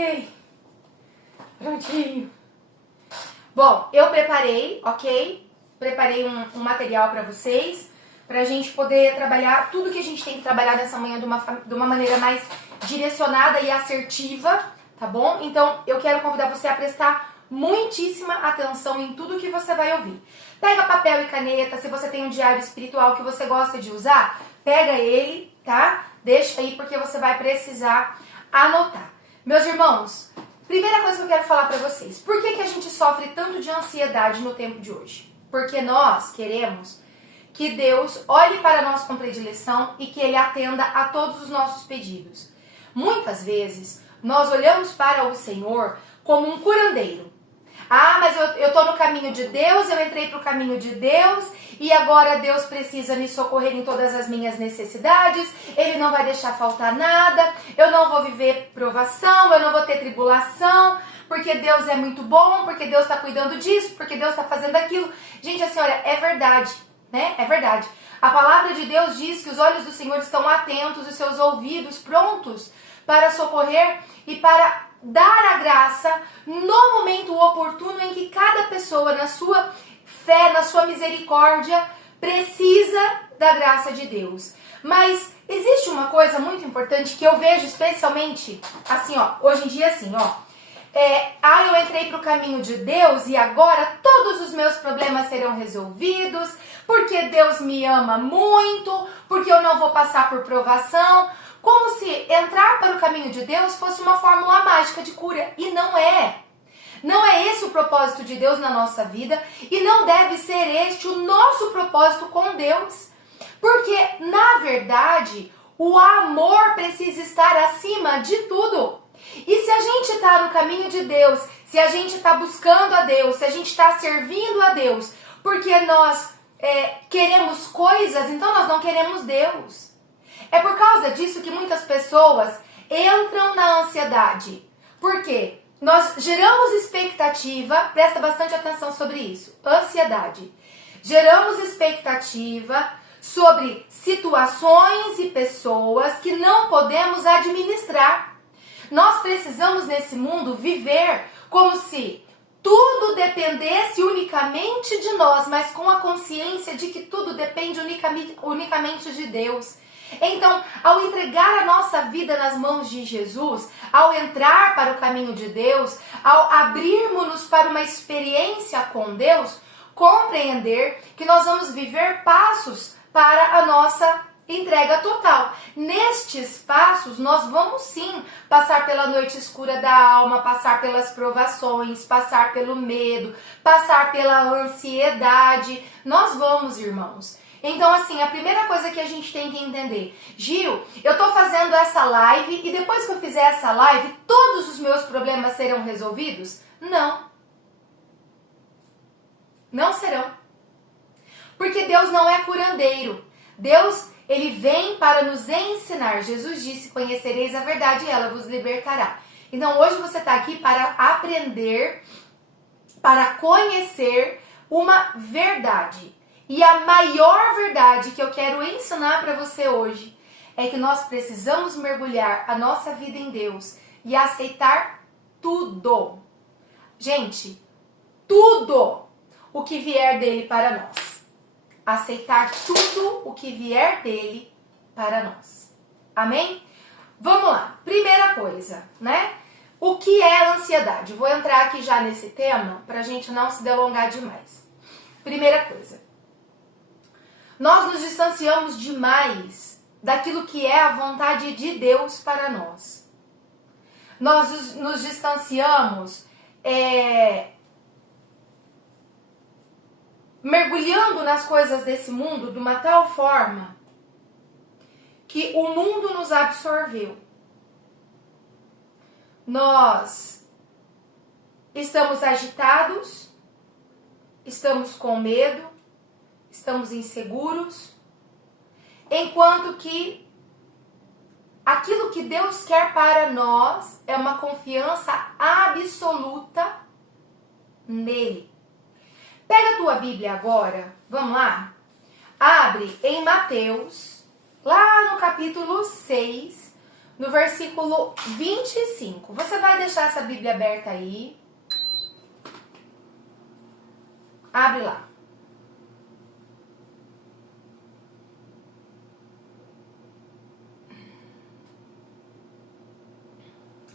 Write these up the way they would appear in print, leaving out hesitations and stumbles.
Cheguei. Prontinho. Bom, eu preparei, ok? Preparei um material para vocês, pra gente poder trabalhar tudo que a gente tem que trabalhar nessa manhã de uma maneira mais direcionada e assertiva, tá bom? Então, eu quero convidar você a prestar muitíssima atenção em tudo que você vai ouvir. Pega papel e caneta, se você tem um diário espiritual que você gosta de usar, pega ele, tá? Deixa aí porque você vai precisar anotar. Meus irmãos, primeira coisa que eu quero falar pra vocês. Por que a gente sofre tanto de ansiedade no tempo de hoje? Porque nós queremos que Deus olhe para nós com predileção e que Ele atenda a todos os nossos pedidos. Muitas vezes, nós olhamos para o Senhor como um curandeiro. Ah, mas eu tô no caminho de Deus, eu entrei pro caminho de Deus e agora Deus precisa me socorrer em todas as minhas necessidades, Ele não vai deixar faltar nada, eu não vou viver provação, eu não vou ter tribulação, porque Deus é muito bom, porque Deus tá cuidando disso, porque Deus tá fazendo aquilo. Gente, assim, olha, é verdade, né? É verdade. A palavra de Deus diz que os olhos do Senhor estão atentos, os seus ouvidos prontos para socorrer e para dar a graça no momento oportuno em que cada pessoa, na sua fé, na sua misericórdia, precisa da graça de Deus. Mas existe uma coisa muito importante que eu vejo especialmente, assim, ó, hoje em dia assim, ó. Eu entrei pro caminho de Deus e agora todos os meus problemas serão resolvidos, porque Deus me ama muito, porque eu não vou passar por provação. Como se entrar para o caminho de Deus fosse uma fórmula mágica de cura. E não é. Não é esse o propósito de Deus na nossa vida. E não deve ser este o nosso propósito com Deus. Porque, na verdade, o amor precisa estar acima de tudo. E se a gente está no caminho de Deus, se a gente está buscando a Deus, se a gente está servindo a Deus, porque nós queremos coisas, então nós não queremos Deus. É por causa disso que muitas pessoas entram na ansiedade. Por quê? Nós geramos expectativa, presta bastante atenção sobre isso, ansiedade. Geramos expectativa sobre situações e pessoas que não podemos administrar. Nós precisamos nesse mundo viver como se tudo dependesse unicamente de nós, mas com a consciência de que tudo depende unicamente de Deus. Então, ao entregar a nossa vida nas mãos de Jesus, ao entrar para o caminho de Deus, ao abrirmos-nos para uma experiência com Deus, compreender que nós vamos viver passos para a nossa entrega total. Nestes passos, nós vamos sim passar pela noite escura da alma, passar pelas provações, passar pelo medo, passar pela ansiedade. Nós vamos, irmãos. Então, assim, a primeira coisa que a gente tem que entender, Gil, eu tô fazendo essa live e depois que eu fizer essa live, todos os meus problemas serão resolvidos? Não. Não serão. Porque Deus não é curandeiro. Deus, Ele vem para nos ensinar. Jesus disse, conhecereis a verdade e ela vos libertará. Então, hoje você está aqui para aprender, para conhecer uma verdade. E a maior verdade que eu quero ensinar para você hoje é que nós precisamos mergulhar a nossa vida em Deus e aceitar tudo. Gente, tudo o que vier dele para nós. Aceitar tudo o que vier dele para nós. Amém? Vamos lá. Primeira coisa, né? O que é a ansiedade? Vou entrar aqui já nesse tema para a gente não se delongar demais. Primeira coisa. Nós nos distanciamos demais daquilo que é a vontade de Deus para nós. Nós nos distanciamos mergulhando nas coisas desse mundo de uma tal forma que o mundo nos absorveu. Nós estamos agitados, estamos com medo, estamos inseguros, enquanto que aquilo que Deus quer para nós é uma confiança absoluta nele. Pega a tua Bíblia agora, vamos lá? Abre em Mateus, lá no capítulo 6, no versículo 25. Você vai deixar essa Bíblia aberta aí. Abre lá.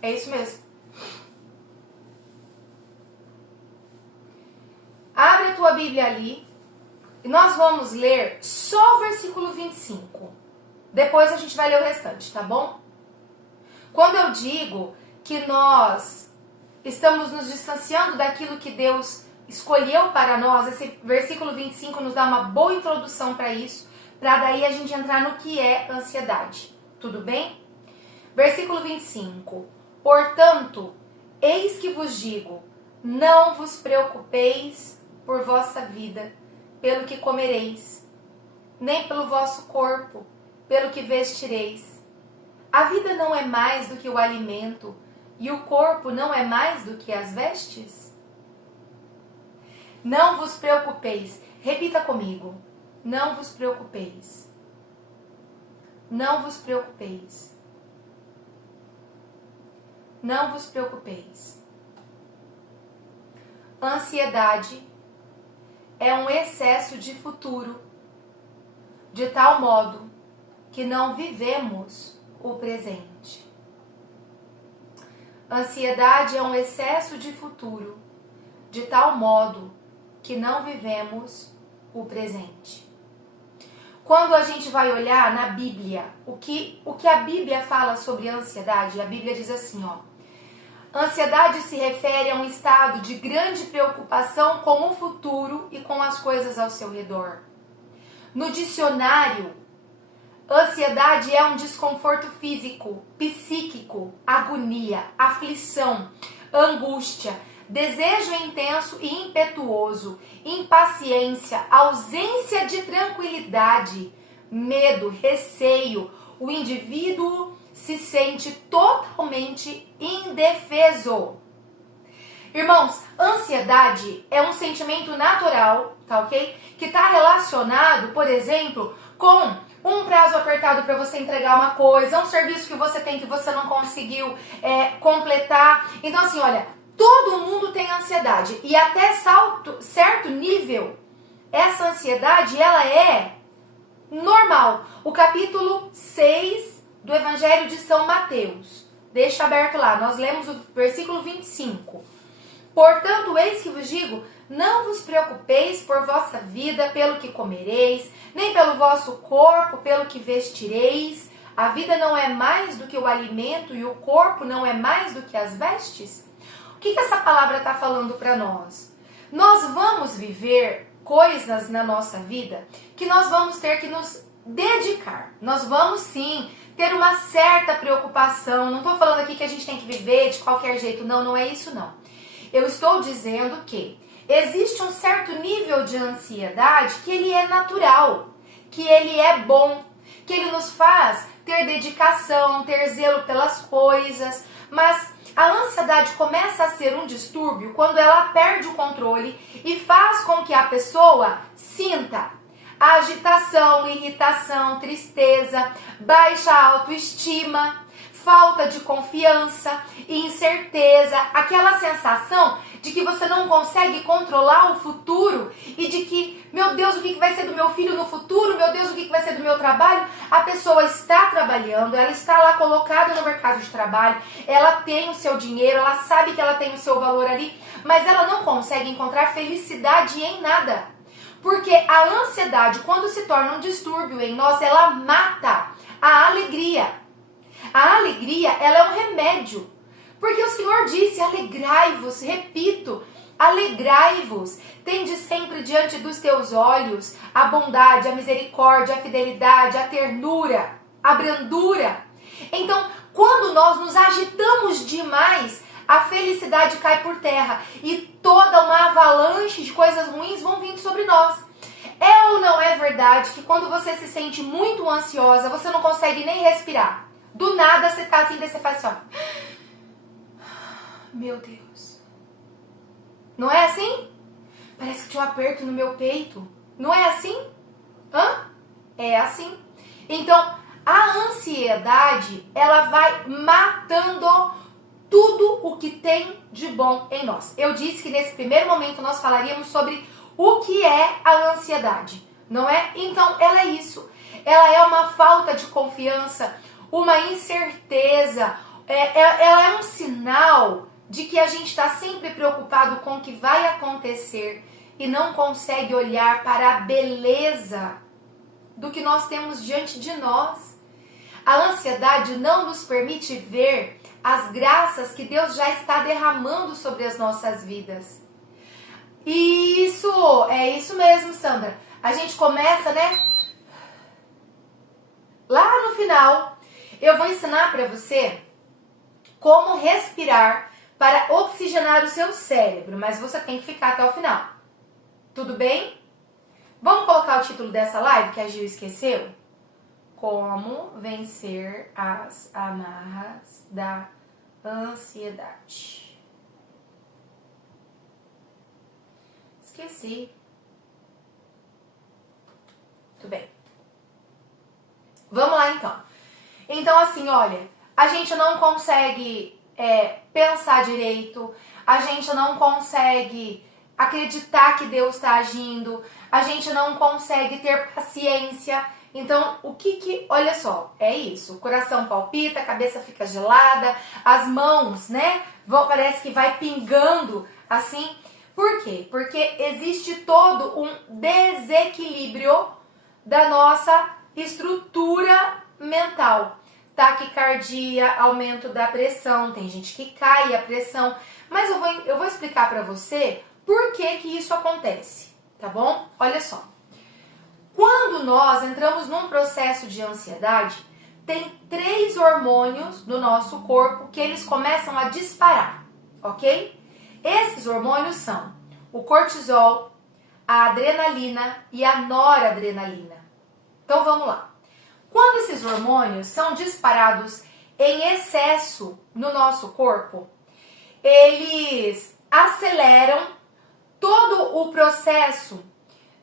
É isso mesmo. Abre a tua Bíblia ali e nós vamos ler só o versículo 25. Depois a gente vai ler o restante, tá bom? Quando eu digo que nós estamos nos distanciando daquilo que Deus escolheu para nós, esse versículo 25 nos dá uma boa introdução para isso, para daí a gente entrar no que é ansiedade. Tudo bem? Versículo 25. Portanto, eis que vos digo, não vos preocupeis por vossa vida, pelo que comereis, nem pelo vosso corpo, pelo que vestireis. A vida não é mais do que o alimento, e o corpo não é mais do que as vestes? Não vos preocupeis. Repita comigo. Não vos preocupeis. Não vos preocupeis. Não vos preocupeis. Ansiedade é um excesso de futuro, de tal modo que não vivemos o presente. Ansiedade é um excesso de futuro, de tal modo que não vivemos o presente. Quando a gente vai olhar na Bíblia, o que a Bíblia fala sobre ansiedade, a Bíblia diz assim, ó. Ansiedade se refere a um estado de grande preocupação com o futuro e com as coisas ao seu redor. No dicionário, ansiedade é um desconforto físico, psíquico, agonia, aflição, angústia, desejo intenso e impetuoso, impaciência, ausência de tranquilidade, medo, receio. O indivíduo se sente totalmente indefeso. Irmãos, ansiedade é um sentimento natural, tá ok? Que está relacionado, por exemplo, com um prazo apertado para você entregar uma coisa, um serviço que você tem que você não conseguiu completar. Então assim, olha, todo mundo tem ansiedade e até certo nível, essa ansiedade ela é normal. O capítulo 6 do Evangelho de São Mateus, deixa aberto lá, nós lemos o versículo 25. Portanto, eis que vos digo, não vos preocupeis por vossa vida, pelo que comereis, nem pelo vosso corpo, pelo que vestireis. A vida não é mais do que o alimento e o corpo não é mais do que as vestes? O que essa palavra está falando para nós? Nós vamos viver coisas na nossa vida que nós vamos ter que nos dedicar. Nós vamos sim ter uma certa preocupação. Não estou falando aqui que a gente tem que viver de qualquer jeito. Não, não é isso não. Eu estou dizendo que existe um certo nível de ansiedade que ele é natural, que ele é bom, que ele nos faz ter dedicação, ter zelo pelas coisas, mas a ansiedade começa a ser um distúrbio quando ela perde o controle e faz com que a pessoa sinta agitação, irritação, tristeza, baixa autoestima, falta de confiança, incerteza, aquela sensação de que você não consegue controlar o futuro e de que, meu Deus, o que vai ser do meu filho no futuro? Meu Deus, o que vai ser do meu trabalho? A pessoa está trabalhando, ela está lá colocada no mercado de trabalho, ela tem o seu dinheiro, ela sabe que ela tem o seu valor ali, mas ela não consegue encontrar felicidade em nada. Porque a ansiedade, quando se torna um distúrbio em nós, ela mata a alegria. A alegria, ela é um remédio. Porque o Senhor disse, alegrai-vos, repito, alegrai-vos. Tende sempre diante dos teus olhos a bondade, a misericórdia, a fidelidade, a ternura, a brandura. Então, quando nós nos agitamos demais, a felicidade cai por terra e toda uma avalanche de coisas ruins vão vindo sobre nós. É ou não é verdade que quando você se sente muito ansiosa, você não consegue nem respirar? Do nada você tá assim, daí você faz assim, ó. Meu Deus. Não é assim? Parece que tinha um aperto no meu peito. Não é assim? Hã? É assim. Então, A ansiedade, ela vai matando tudo o que tem de bom em nós. Eu disse que nesse primeiro momento nós falaríamos sobre o que é a ansiedade, não é? Então, ela é isso. Ela é uma falta de confiança, uma incerteza. Ela é um sinal de que a gente está sempre preocupado com o que vai acontecer e não consegue olhar para a beleza do que nós temos diante de nós. A ansiedade não nos permite ver as graças que Deus já está derramando sobre as nossas vidas. E é isso mesmo, Sandra. A gente começa, né? Lá no final, eu vou ensinar para você como respirar para oxigenar o seu cérebro, mas você tem que ficar até o final. Tudo bem? Vamos colocar o título dessa live que a Gil esqueceu? Como vencer as amarras da ansiedade. Esqueci. Tudo bem. Vamos lá então. Então assim, olha, a gente não consegue pensar direito, a gente não consegue acreditar que Deus está agindo, a gente não consegue ter paciência. Então, olha só, é isso, o coração palpita, a cabeça fica gelada, as mãos, né, parece que vai pingando, assim. Por quê? Porque existe todo um desequilíbrio da nossa estrutura mental. Taquicardia, aumento da pressão, tem gente que cai a pressão, mas eu vou explicar para você por que isso acontece, tá bom? Olha só. Quando nós entramos num processo de ansiedade, tem 3 hormônios no nosso corpo que eles começam a disparar, ok? Esses hormônios são o cortisol, a adrenalina e a noradrenalina. Então vamos lá. Quando esses hormônios são disparados em excesso no nosso corpo, eles aceleram todo o processo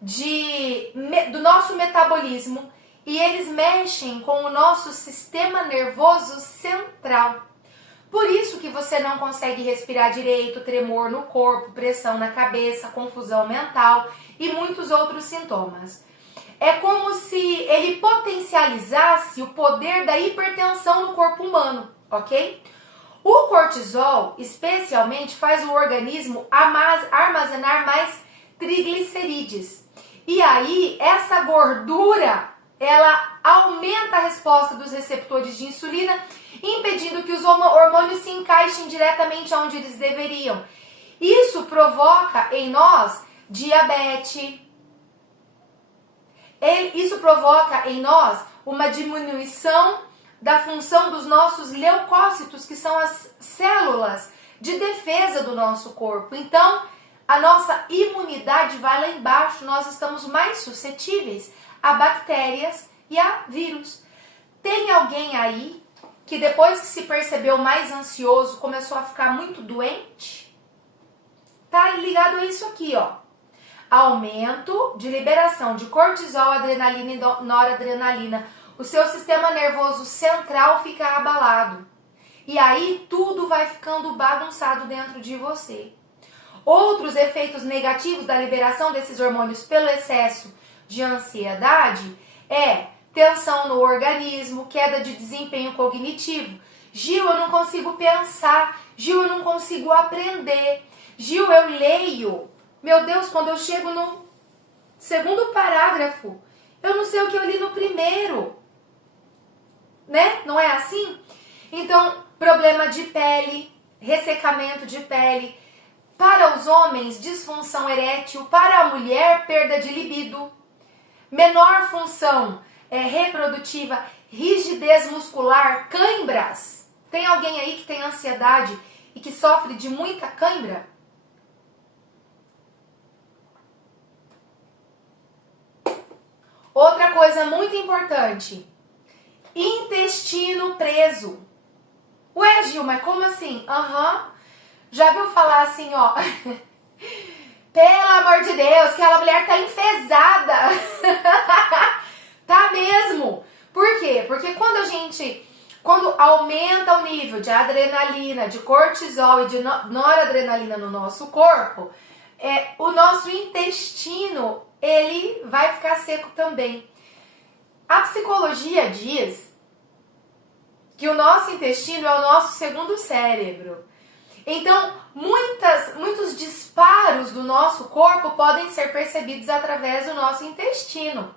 do nosso metabolismo e eles mexem com o nosso sistema nervoso central. Por isso que você não consegue respirar direito, tremor no corpo, pressão na cabeça, confusão mental e muitos outros sintomas. É como se ele potencializasse o poder da hipertensão no corpo humano, ok? O cortisol, especialmente, faz o organismo armazenar mais triglicerídeos. E aí, essa gordura, ela aumenta a resposta dos receptores de insulina, impedindo que os hormônios se encaixem diretamente onde eles deveriam. Isso provoca em nós diabetes. Isso provoca em nós uma diminuição da função dos nossos leucócitos, que são as células de defesa do nosso corpo. Então, a nossa imunidade vai lá embaixo, nós estamos mais suscetíveis a bactérias e a vírus. Tem alguém aí que depois que se percebeu mais ansioso, começou a ficar muito doente? Tá ligado a isso aqui, ó. Aumento de liberação de cortisol, adrenalina e noradrenalina. O seu sistema nervoso central fica abalado. E aí tudo vai ficando bagunçado dentro de você. Outros efeitos negativos da liberação desses hormônios pelo excesso de ansiedade é tensão no organismo, queda de desempenho cognitivo. Gil, eu não consigo pensar. Gil, eu não consigo aprender. Gil, eu leio. Meu Deus, quando eu chego no segundo parágrafo, eu não sei o que eu li no primeiro. Né? Não é assim? Então, problema de pele, ressecamento de pele. Para os homens, disfunção erétil. Para a mulher, perda de libido. Menor função reprodutiva, rigidez muscular, cãibras. Tem alguém aí que tem ansiedade e que sofre de muita cãibra? Outra coisa muito importante, intestino preso. Ué, Gil, mas como assim? Já viu falar assim, ó, pelo amor de Deus, que aquela mulher tá enfesada. Tá mesmo, Por quê? Porque quando aumenta o nível de adrenalina, de cortisol e de noradrenalina no nosso corpo, o nosso intestino, ele vai ficar seco também. A psicologia diz que o nosso intestino é o nosso segundo cérebro. Então, muitos disparos do nosso corpo podem ser percebidos através do nosso intestino,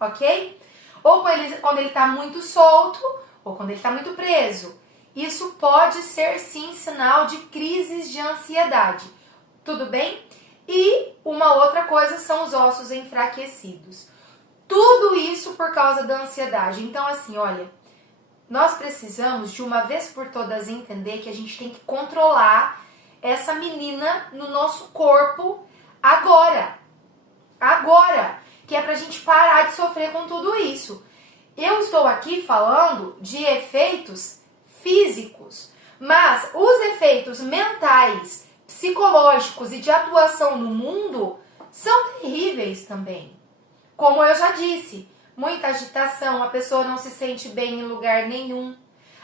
ok? Ou quando ele está muito solto, ou quando ele está muito preso. Isso pode ser, sim, sinal de crises de ansiedade. Tudo bem? E uma outra coisa são os ossos enfraquecidos. Tudo isso por causa da ansiedade. Então, assim, olha, nós precisamos de uma vez por todas entender que a gente tem que controlar essa menina no nosso corpo agora. Agora! Que é pra gente parar de sofrer com tudo isso. Eu estou aqui falando de efeitos físicos, mas os efeitos mentais, psicológicos e de atuação no mundo são terríveis também. Como eu já disse, muita agitação, a pessoa não se sente bem em lugar nenhum,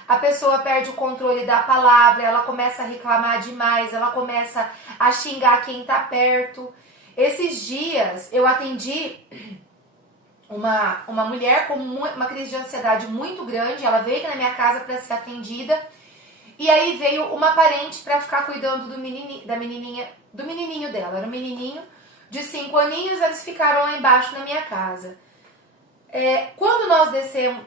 a pessoa perde o controle da palavra, ela começa a reclamar demais, ela começa a xingar quem está perto. Esses dias eu atendi uma mulher com uma crise de ansiedade muito grande, ela veio aqui na minha casa para ser atendida, e aí veio uma parente para ficar cuidando do menininho dela. Era um menininho de 5 aninhos, eles ficaram lá embaixo na minha casa. Quando nós descemos...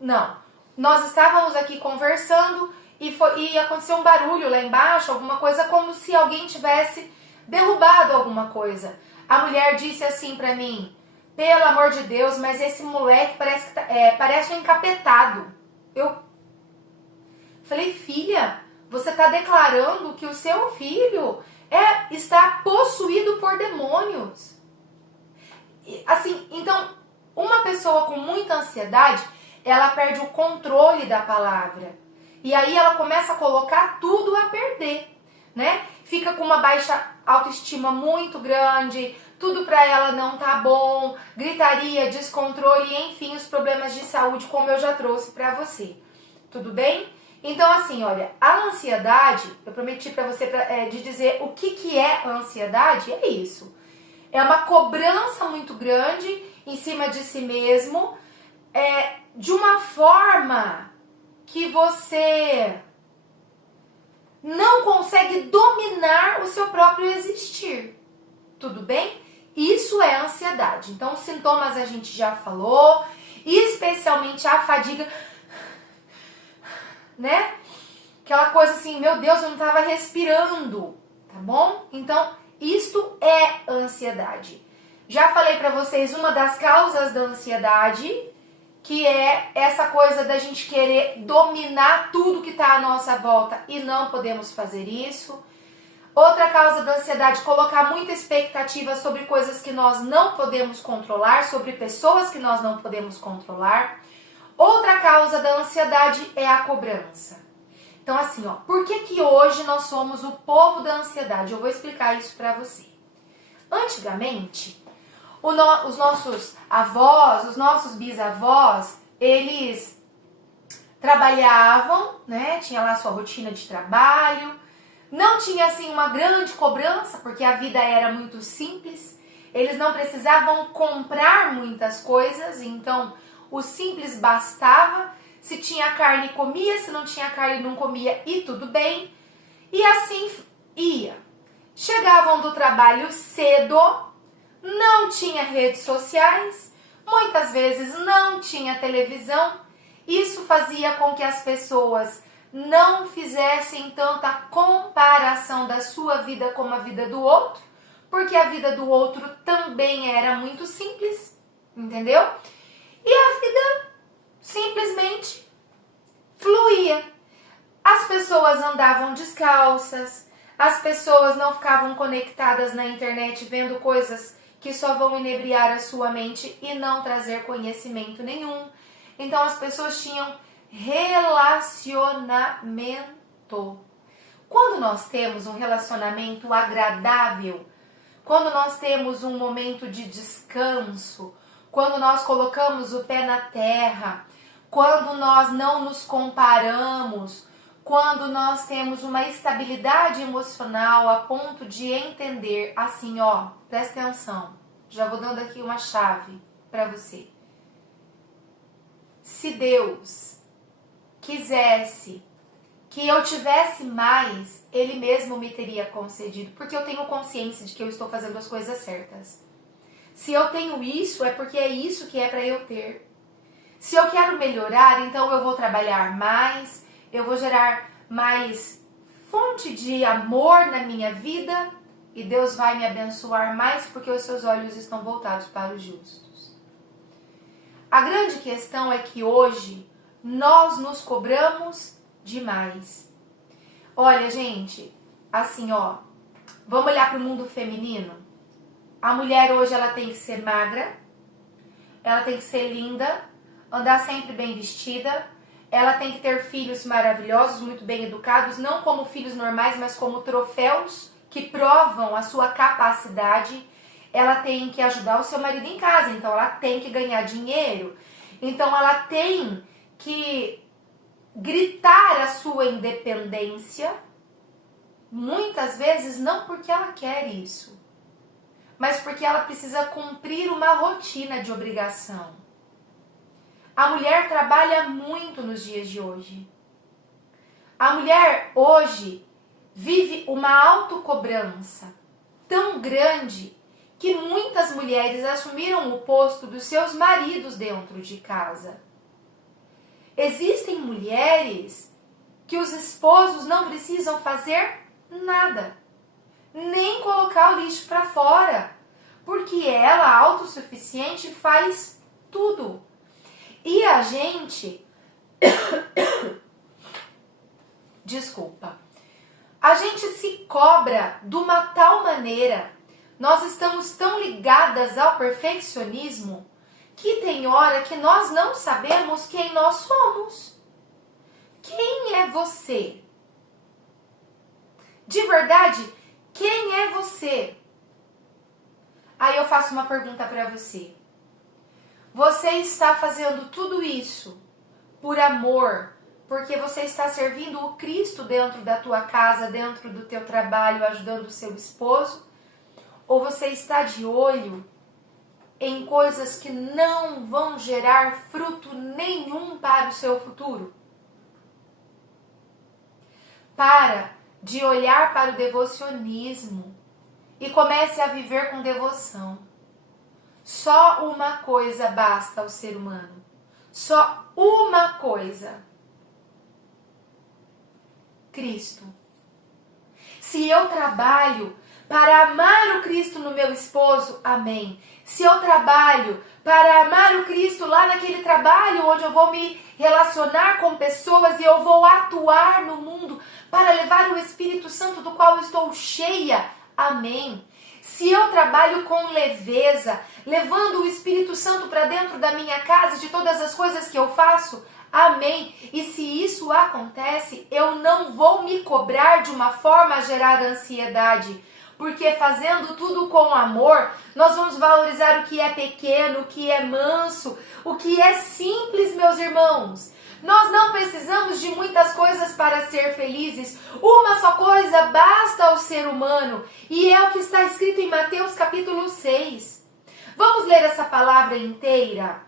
Não, nós estávamos aqui conversando e aconteceu um barulho lá embaixo, alguma coisa como se alguém tivesse derrubado alguma coisa. A mulher disse assim pra mim: pelo amor de Deus, mas esse moleque parece um encapetado. Eu falei: filha, você está declarando que o seu filho está possuído por demônios. Assim, então, uma pessoa com muita ansiedade, ela perde o controle da palavra. E aí ela começa a colocar tudo a perder, né? Fica com uma baixa autoestima muito grande, tudo pra ela não tá bom, gritaria, descontrole, enfim, os problemas de saúde, como eu já trouxe pra você. Tudo bem? Então, assim, olha, a ansiedade, eu prometi pra você de dizer o que é a ansiedade, é isso. É uma cobrança muito grande em cima de si mesmo, de uma forma que você não consegue dominar o seu próprio existir. Tudo bem? Isso é ansiedade. Então, os sintomas a gente já falou, especialmente a fadiga, né? Aquela coisa assim, meu Deus, eu não estava respirando, tá bom? Então, isto é ansiedade. Já falei pra vocês uma das causas da ansiedade, que é essa coisa da gente querer dominar tudo que está à nossa volta e não podemos fazer isso. Outra causa da ansiedade, colocar muita expectativa sobre coisas que nós não podemos controlar, sobre pessoas que nós não podemos controlar. Outra causa da ansiedade é a cobrança. Então, assim, ó, por que hoje nós somos o povo da ansiedade? Eu vou explicar isso pra você. Antigamente, os nossos avós, os nossos bisavós, eles trabalhavam, né? Tinha lá sua rotina de trabalho. Não tinha, assim, uma grande cobrança, porque a vida era muito simples. Eles não precisavam comprar muitas coisas, então o simples bastava. Se tinha carne, comia. Se não tinha carne, não comia e tudo bem. E assim ia. Chegavam do trabalho cedo, não tinha redes sociais, muitas vezes não tinha televisão. Isso fazia com que as pessoas não fizessem tanta comparação da sua vida com a vida do outro, porque a vida do outro também era muito simples, entendeu? E a vida simplesmente fluía. As pessoas andavam descalças, as pessoas não ficavam conectadas na internet vendo coisas que só vão inebriar a sua mente e não trazer conhecimento nenhum. Então as pessoas tinham relacionamento. Quando nós temos um relacionamento agradável, quando nós temos um momento de descanso, quando nós colocamos o pé na terra, quando nós não nos comparamos, quando nós temos uma estabilidade emocional a ponto de entender, assim, ó, presta atenção, já vou dando aqui uma chave para você. Se Deus quisesse que eu tivesse mais, Ele mesmo me teria concedido, porque eu tenho consciência de que eu estou fazendo as coisas certas. Se eu tenho isso, é porque é isso que é para eu ter. Se eu quero melhorar, então eu vou trabalhar mais, eu vou gerar mais fonte de amor na minha vida e Deus vai me abençoar mais porque os seus olhos estão voltados para os justos. A grande questão é que hoje nós nos cobramos demais. Olha, gente, assim, ó, vamos olhar para o mundo feminino. A mulher hoje ela tem que ser magra, ela tem que ser linda, andar sempre bem vestida, ela tem que ter filhos maravilhosos, muito bem educados, não como filhos normais, mas como troféus que provam a sua capacidade. Ela tem que ajudar o seu marido em casa, então ela tem que ganhar dinheiro. Então ela tem que gritar a sua independência, muitas vezes não porque ela quer isso, mas porque ela precisa cumprir uma rotina de obrigação. A mulher trabalha muito nos dias de hoje. A mulher hoje vive uma autocobrança tão grande que muitas mulheres assumiram o posto dos seus maridos dentro de casa. Existem mulheres que os esposos não precisam fazer nada, nem colocar o lixo para fora, porque ela, autossuficiente, faz tudo. E a gente, desculpa, a gente se cobra de uma tal maneira, nós estamos tão ligadas ao perfeccionismo, que tem hora que nós não sabemos quem nós somos. Quem é você? De verdade, quem é você? Aí eu faço uma pergunta para você. Você está fazendo tudo isso por amor, porque você está servindo o Cristo dentro da tua casa, dentro do teu trabalho, ajudando o seu esposo? Ou você está de olho em coisas que não vão gerar fruto nenhum para o seu futuro? Para de olhar para o devocionismo e comece a viver com devoção. Só uma coisa basta ao ser humano. Só uma coisa. Cristo. Se eu trabalho para amar o Cristo no meu esposo, amém. Se eu trabalho para amar o Cristo lá naquele trabalho onde eu vou me relacionar com pessoas e eu vou atuar no mundo para levar o Espírito Santo do qual eu estou cheia, amém. Se eu trabalho com leveza, levando o Espírito Santo para dentro da minha casa, de todas as coisas que eu faço, amém. E se isso acontece, eu não vou me cobrar de uma forma a gerar ansiedade, porque fazendo tudo com amor, nós vamos valorizar o que é pequeno, o que é manso, o que é simples, meus irmãos. Nós não precisamos de muitas coisas para ser felizes. Uma só coisa basta ao ser humano, e é o que está escrito em Mateus capítulo 6. Vamos ler essa palavra inteira?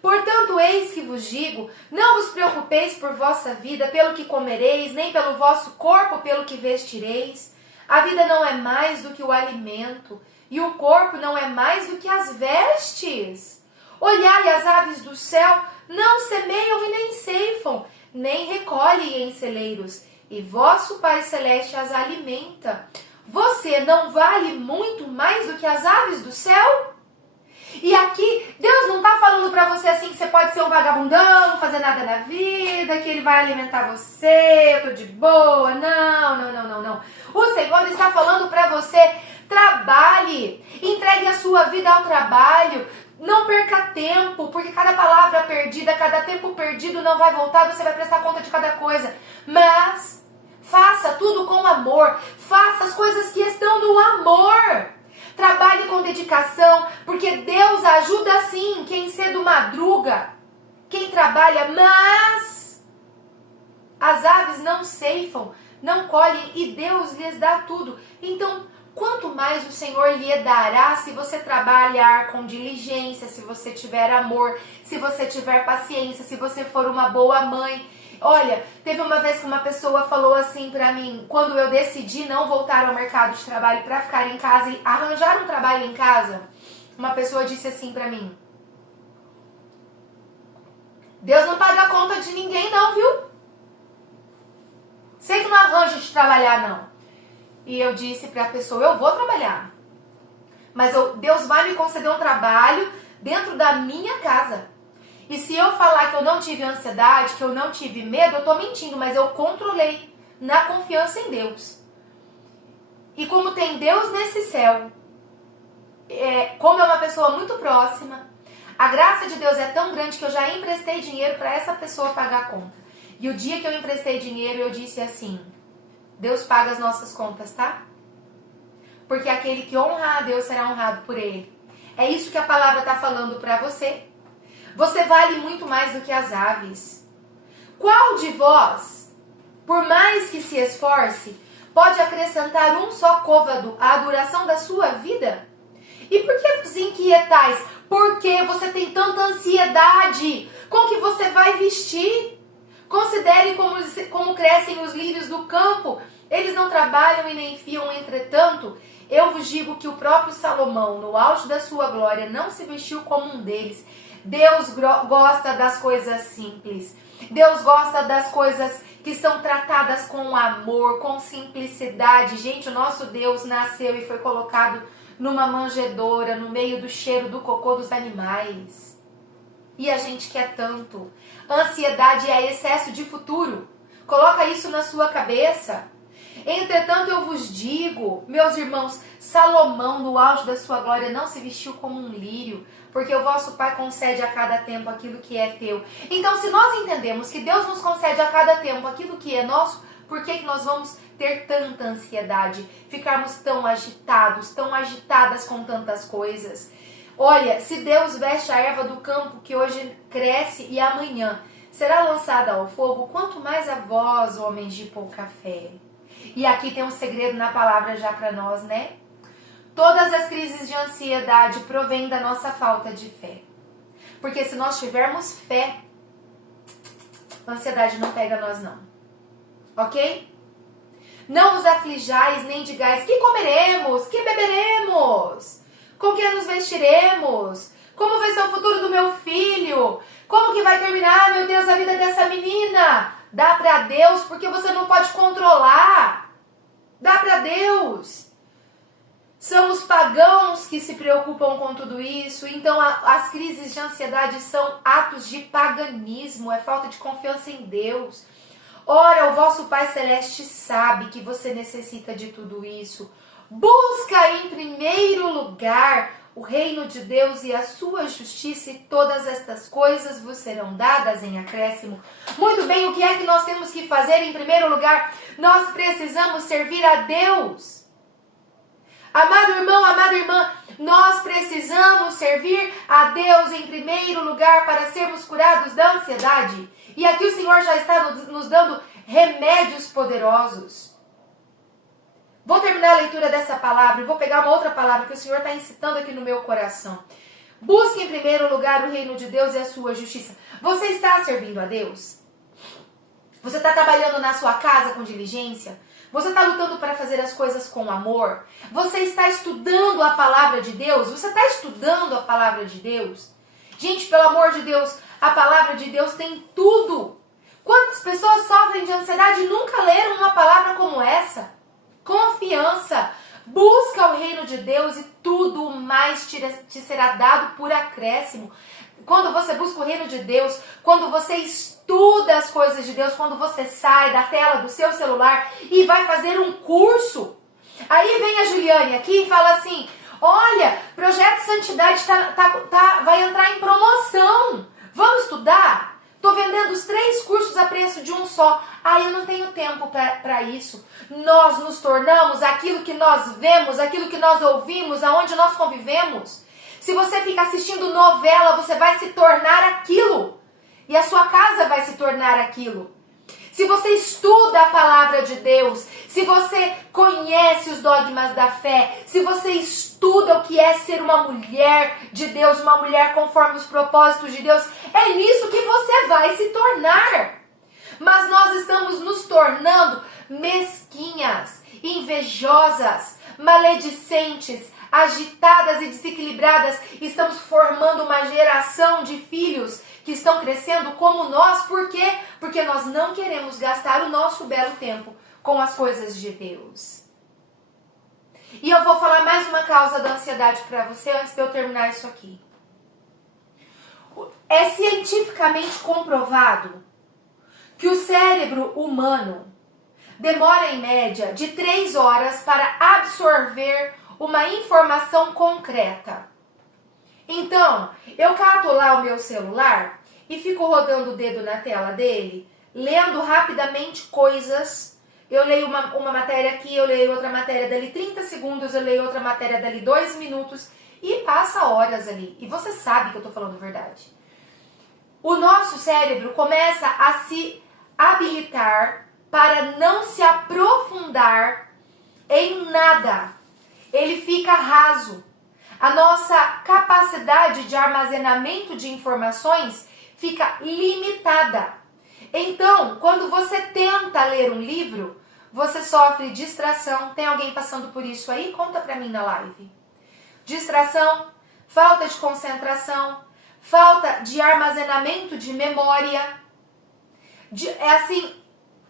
Portanto, eis que vos digo, não vos preocupeis por vossa vida, pelo que comereis, nem pelo vosso corpo, pelo que vestireis. A vida não é mais do que o alimento, e o corpo não é mais do que as vestes. Olhai as aves do céu, não semeiam e nem ceifam, nem recolhem em celeiros, e vosso Pai Celeste as alimenta. Você não vale muito mais do que as aves do céu? E aqui, Deus não está falando para você assim que você pode ser um vagabundão, não fazer nada na vida, que Ele vai alimentar você, eu tô de boa. Não. O Senhor está falando para você, trabalhe, entregue a sua vida ao trabalho, não perca tempo, porque cada palavra perdida, cada tempo perdido não vai voltar, você vai prestar conta de cada coisa. Mas faça tudo com amor, faça as coisas que estão no amor. Trabalhe com dedicação, porque Deus ajuda sim quem cedo madruga, quem trabalha, mas as aves não ceifam, não colhem e Deus lhes dá tudo. Então, quanto mais o Senhor lhe dará se você trabalhar com diligência, se você tiver amor, se você tiver paciência, se você for uma boa mãe. Olha, teve uma vez que uma pessoa falou assim pra mim, quando eu decidi não voltar ao mercado de trabalho pra ficar em casa e arranjar um trabalho em casa, uma pessoa disse assim pra mim: Deus não paga a conta de ninguém não, viu? Sei que não arranja de trabalhar não. E eu disse pra pessoa, eu vou trabalhar, mas Deus vai me conceder um trabalho dentro da minha casa. E se eu falar que eu não tive ansiedade, que eu não tive medo, eu tô mentindo, mas eu controlei na confiança em Deus. E como tem Deus nesse céu, como é uma pessoa muito próxima, a graça de Deus é tão grande que eu já emprestei dinheiro para essa pessoa pagar a conta. E o dia que eu emprestei dinheiro, eu disse assim, Deus paga as nossas contas, tá? Porque aquele que honra a Deus será honrado por ele. É isso que a palavra está falando para você. Você vale muito mais do que as aves. Qual de vós, por mais que se esforce, pode acrescentar um só côvado à duração da sua vida? E por que vos inquietais? Porque você tem tanta ansiedade com o que você vai vestir. Considere como crescem os lírios do campo. Eles não trabalham e nem fiam, entretanto. Eu vos digo que o próprio Salomão, no auge da sua glória, não se vestiu como um deles. Deus gosta das coisas simples. Deus gosta das coisas que são tratadas com amor, com simplicidade. Gente, o nosso Deus nasceu e foi colocado numa manjedoura, no meio do cheiro do cocô dos animais. E a gente quer tanto. Ansiedade é excesso de futuro. Coloca isso na sua cabeça. Entretanto, eu vos digo, meus irmãos, Salomão, no auge da sua glória, não se vestiu como um lírio, porque o vosso Pai concede a cada tempo aquilo que é teu. Então, se nós entendemos que Deus nos concede a cada tempo aquilo que é nosso, por que nós vamos ter tanta ansiedade? Ficarmos tão agitados, tão agitadas com tantas coisas? Olha, se Deus veste a erva do campo que hoje cresce e amanhã será lançada ao fogo, quanto mais a vós, homens de pouca fé. E aqui tem um segredo na palavra já para nós, né? Todas as crises de ansiedade provêm da nossa falta de fé. Porque se nós tivermos fé, a ansiedade não pega nós não. Ok? Não vos aflijais nem digais que comeremos, que beberemos, com que nos vestiremos, como vai ser o futuro do meu filho, como que vai terminar, meu Deus, a vida dessa menina. Dá para Deus, porque você não pode controlar. Dá para Deus. São os pagãos que se preocupam com tudo isso. Então as crises de ansiedade são atos de paganismo, é falta de confiança em Deus. Ora, o vosso Pai Celeste sabe que você necessita de tudo isso. Busca em primeiro lugar o reino de Deus e a sua justiça, e todas estas coisas vos serão dadas em acréscimo. Muito bem, o que é que nós temos que fazer em primeiro lugar? Nós precisamos servir a Deus. Amado irmão, amada irmã, nós precisamos servir a Deus em primeiro lugar para sermos curados da ansiedade. E aqui o Senhor já está nos dando remédios poderosos. Vou terminar a leitura dessa palavra e vou pegar uma outra palavra que o Senhor está incitando aqui no meu coração. Busque em primeiro lugar o reino de Deus e a sua justiça. Você está servindo a Deus? Você está trabalhando na sua casa com diligência? Você está lutando para fazer as coisas com amor? Você está estudando a palavra de Deus? Você está estudando a palavra de Deus? Gente, pelo amor de Deus, a palavra de Deus tem tudo. Quantas pessoas sofrem de ansiedade e nunca leram uma palavra como essa? Confiança. Busca o reino de Deus e tudo mais te será dado por acréscimo. Quando você busca o reino de Deus, quando você estuda as coisas de Deus, quando você sai da tela do seu celular e vai fazer um curso. Aí vem a Juliane aqui e fala assim, olha, Projeto Santidade vai entrar em promoção. Vamos estudar? Tô vendendo os 3 cursos a preço de um só. Ah, eu não tenho tempo para isso. Nós nos tornamos aquilo que nós vemos, aquilo que nós ouvimos, aonde nós convivemos. Se você fica assistindo novela, você vai se tornar aquilo. E a sua casa vai se tornar aquilo. Se você estuda a palavra de Deus, se você conhece os dogmas da fé, se você estuda o que é ser uma mulher de Deus, uma mulher conforme os propósitos de Deus, é nisso que você vai se tornar. Mas nós estamos nos tornando mesquinhas, invejosas, maledicentes, agitadas e desequilibradas. Estamos formando uma geração de filhos que estão crescendo como nós. Por quê? Porque nós não queremos gastar o nosso belo tempo com as coisas de Deus. E eu vou falar mais uma causa da ansiedade para você antes de eu terminar isso aqui. É cientificamente comprovado que o cérebro humano demora em média de 3 horas para absorver uma informação concreta. Então, eu cato lá o meu celular e fico rodando o dedo na tela dele, lendo rapidamente coisas. Eu leio uma matéria aqui, eu leio outra matéria dali 30 segundos, eu leio outra matéria dali 2 minutos e passa horas ali. E você sabe que eu estou falando a verdade. O nosso cérebro começa a se habilitar para não se aprofundar em nada. Ele fica raso. A nossa capacidade de armazenamento de informações fica limitada. Então, quando você tenta ler um livro, você sofre distração. Tem alguém passando por isso aí? Conta pra mim na live. Distração, falta de concentração, falta de armazenamento de memória. É assim,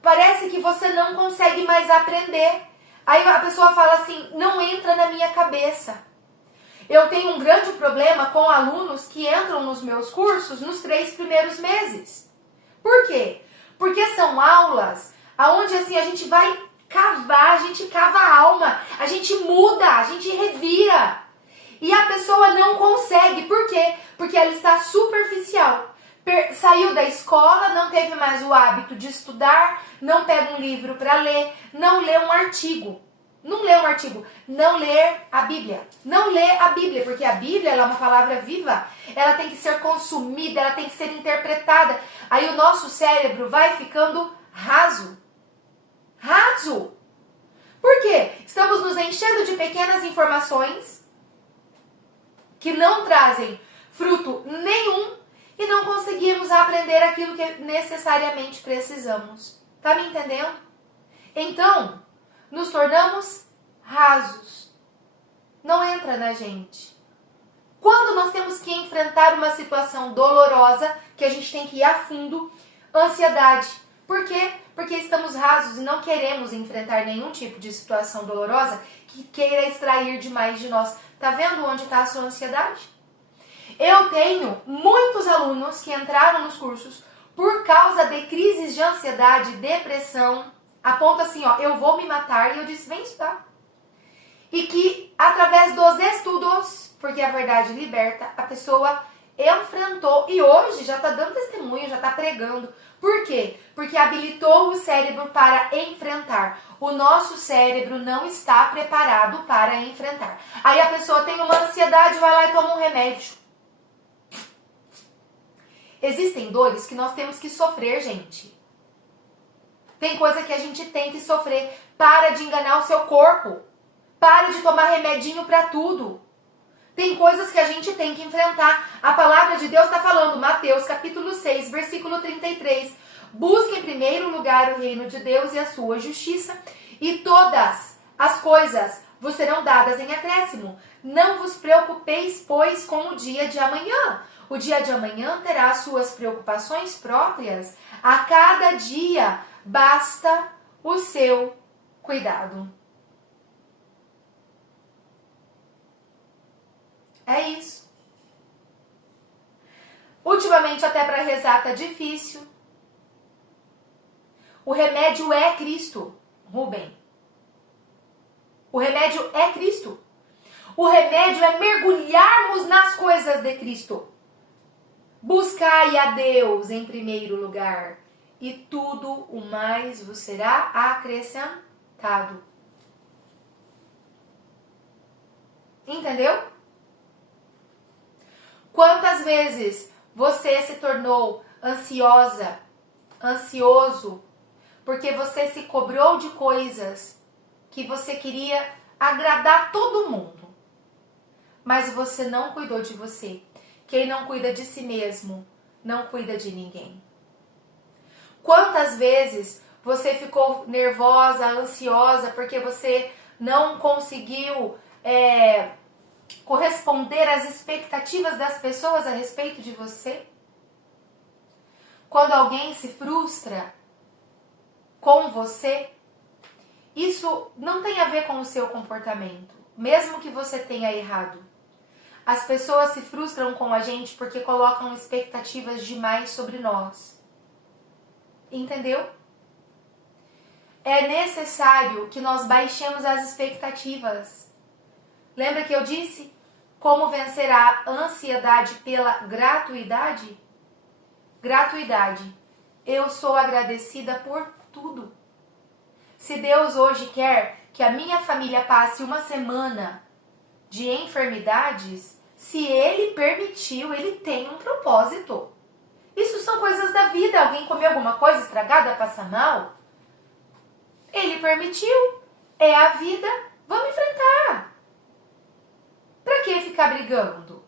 parece que você não consegue mais aprender. Aí a pessoa fala assim, não entra na minha cabeça. Eu tenho um grande problema com alunos que entram nos meus cursos nos 3 primeiros meses. Por quê? Porque são aulas onde assim, a gente vai cavar, a gente cava a alma, a gente muda, a gente revira. E a pessoa não consegue. Por quê? Porque ela está superficial. Saiu da escola, não teve mais o hábito de estudar, não pega um livro para ler, não lê um artigo. Não lê um artigo, não lê a Bíblia. Não lê a Bíblia, porque a Bíblia ela é uma palavra viva. Ela tem que ser consumida, ela tem que ser interpretada. Aí o nosso cérebro vai ficando raso. Raso. Por quê? Estamos nos enchendo de pequenas informações que não trazem fruto nenhum e não conseguimos aprender aquilo que necessariamente precisamos. Tá me entendendo? Então, nos tornamos rasos. Não entra na gente. Quando nós temos que enfrentar uma situação dolorosa, que a gente tem que ir a fundo, ansiedade. Por quê? Porque estamos rasos e não queremos enfrentar nenhum tipo de situação dolorosa que queira extrair demais de nós. Tá vendo onde está a sua ansiedade? Eu tenho muitos alunos que entraram nos cursos por causa de crises de ansiedade, depressão, a ponto assim, ó, eu vou me matar, e eu disse, vem estudar. E que através dos estudos, porque a verdade liberta, a pessoa enfrentou e hoje já está dando testemunho, já está pregando. Por quê? Porque habilitou o cérebro para enfrentar. O nosso cérebro não está preparado para enfrentar. Aí a pessoa tem uma ansiedade, vai lá e toma um remédio. Existem dores que nós temos que sofrer, gente. Tem coisa que a gente tem que sofrer. Para de enganar o seu corpo. Para de tomar remedinho para tudo. Tem coisas que a gente tem que enfrentar. A palavra de Deus está falando, Mateus capítulo 6, versículo 33. Busque em primeiro lugar o reino de Deus e a sua justiça, e todas as coisas vos serão dadas em acréscimo. Não vos preocupeis, pois, com o dia de amanhã. O dia de amanhã terá suas preocupações próprias. A cada dia basta o seu cuidado. É isso. Ultimamente até para rezar tá difícil. O remédio é Cristo, Rubem. O remédio é Cristo. O remédio é mergulharmos nas coisas de Cristo. Buscai a Deus em primeiro lugar, e tudo o mais vos será acrescentado. Entendeu? Quantas vezes você se tornou ansioso, porque você se cobrou de coisas que você queria agradar todo mundo, mas você não cuidou de você. Quem não cuida de si mesmo, não cuida de ninguém. Quantas vezes você ficou nervosa, ansiosa, porque você não conseguiu corresponder às expectativas das pessoas a respeito de você? Quando alguém se frustra com você, isso não tem a ver com o seu comportamento, mesmo que você tenha errado. As pessoas se frustram com a gente porque colocam expectativas demais sobre nós. Entendeu? É necessário que nós baixemos as expectativas. Lembra que eu disse como vencer a ansiedade pela gratuidade? Gratuidade. Eu sou agradecida por tudo. Se Deus hoje quer que a minha família passe uma semana de enfermidades, se Ele permitiu, Ele tem um propósito. Isso são coisas da vida. Alguém comeu alguma coisa estragada, passa mal? Ele permitiu. É a vida. Vamos enfrentar. Pra que ficar brigando?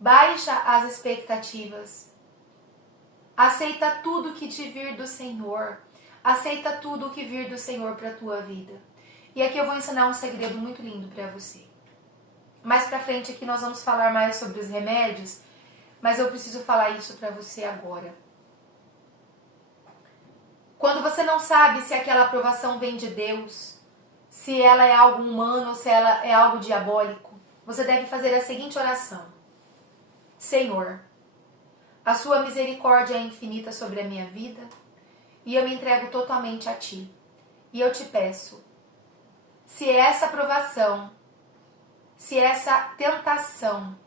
Baixa as expectativas. Aceita tudo que te vir do Senhor. Aceita tudo que vir do Senhor para a tua vida. E aqui eu vou ensinar um segredo muito lindo para você. Mais pra frente aqui nós vamos falar mais sobre os remédios, mas eu preciso falar isso para você agora. Quando você não sabe se aquela aprovação vem de Deus, se ela é algo humano ou se ela é algo diabólico, você deve fazer a seguinte oração. Senhor, a sua misericórdia é infinita sobre a minha vida e eu me entrego totalmente a Ti. E eu te peço, se essa aprovação, se essa tentação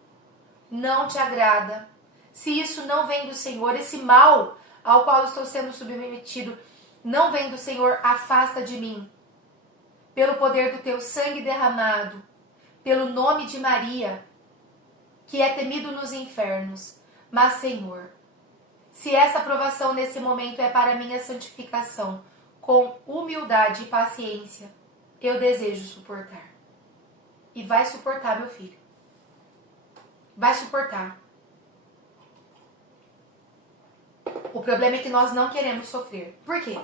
não te agrada, se isso não vem do Senhor, esse mal ao qual estou sendo submetido não vem do Senhor, afasta de mim. Pelo poder do Teu sangue derramado, pelo nome de Maria, que é temido nos infernos. Mas, Senhor, se essa aprovação nesse momento é para minha santificação, com humildade e paciência, eu desejo suportar. E vai suportar, meu filho. Vai suportar. O problema é que nós não queremos sofrer. Por quê?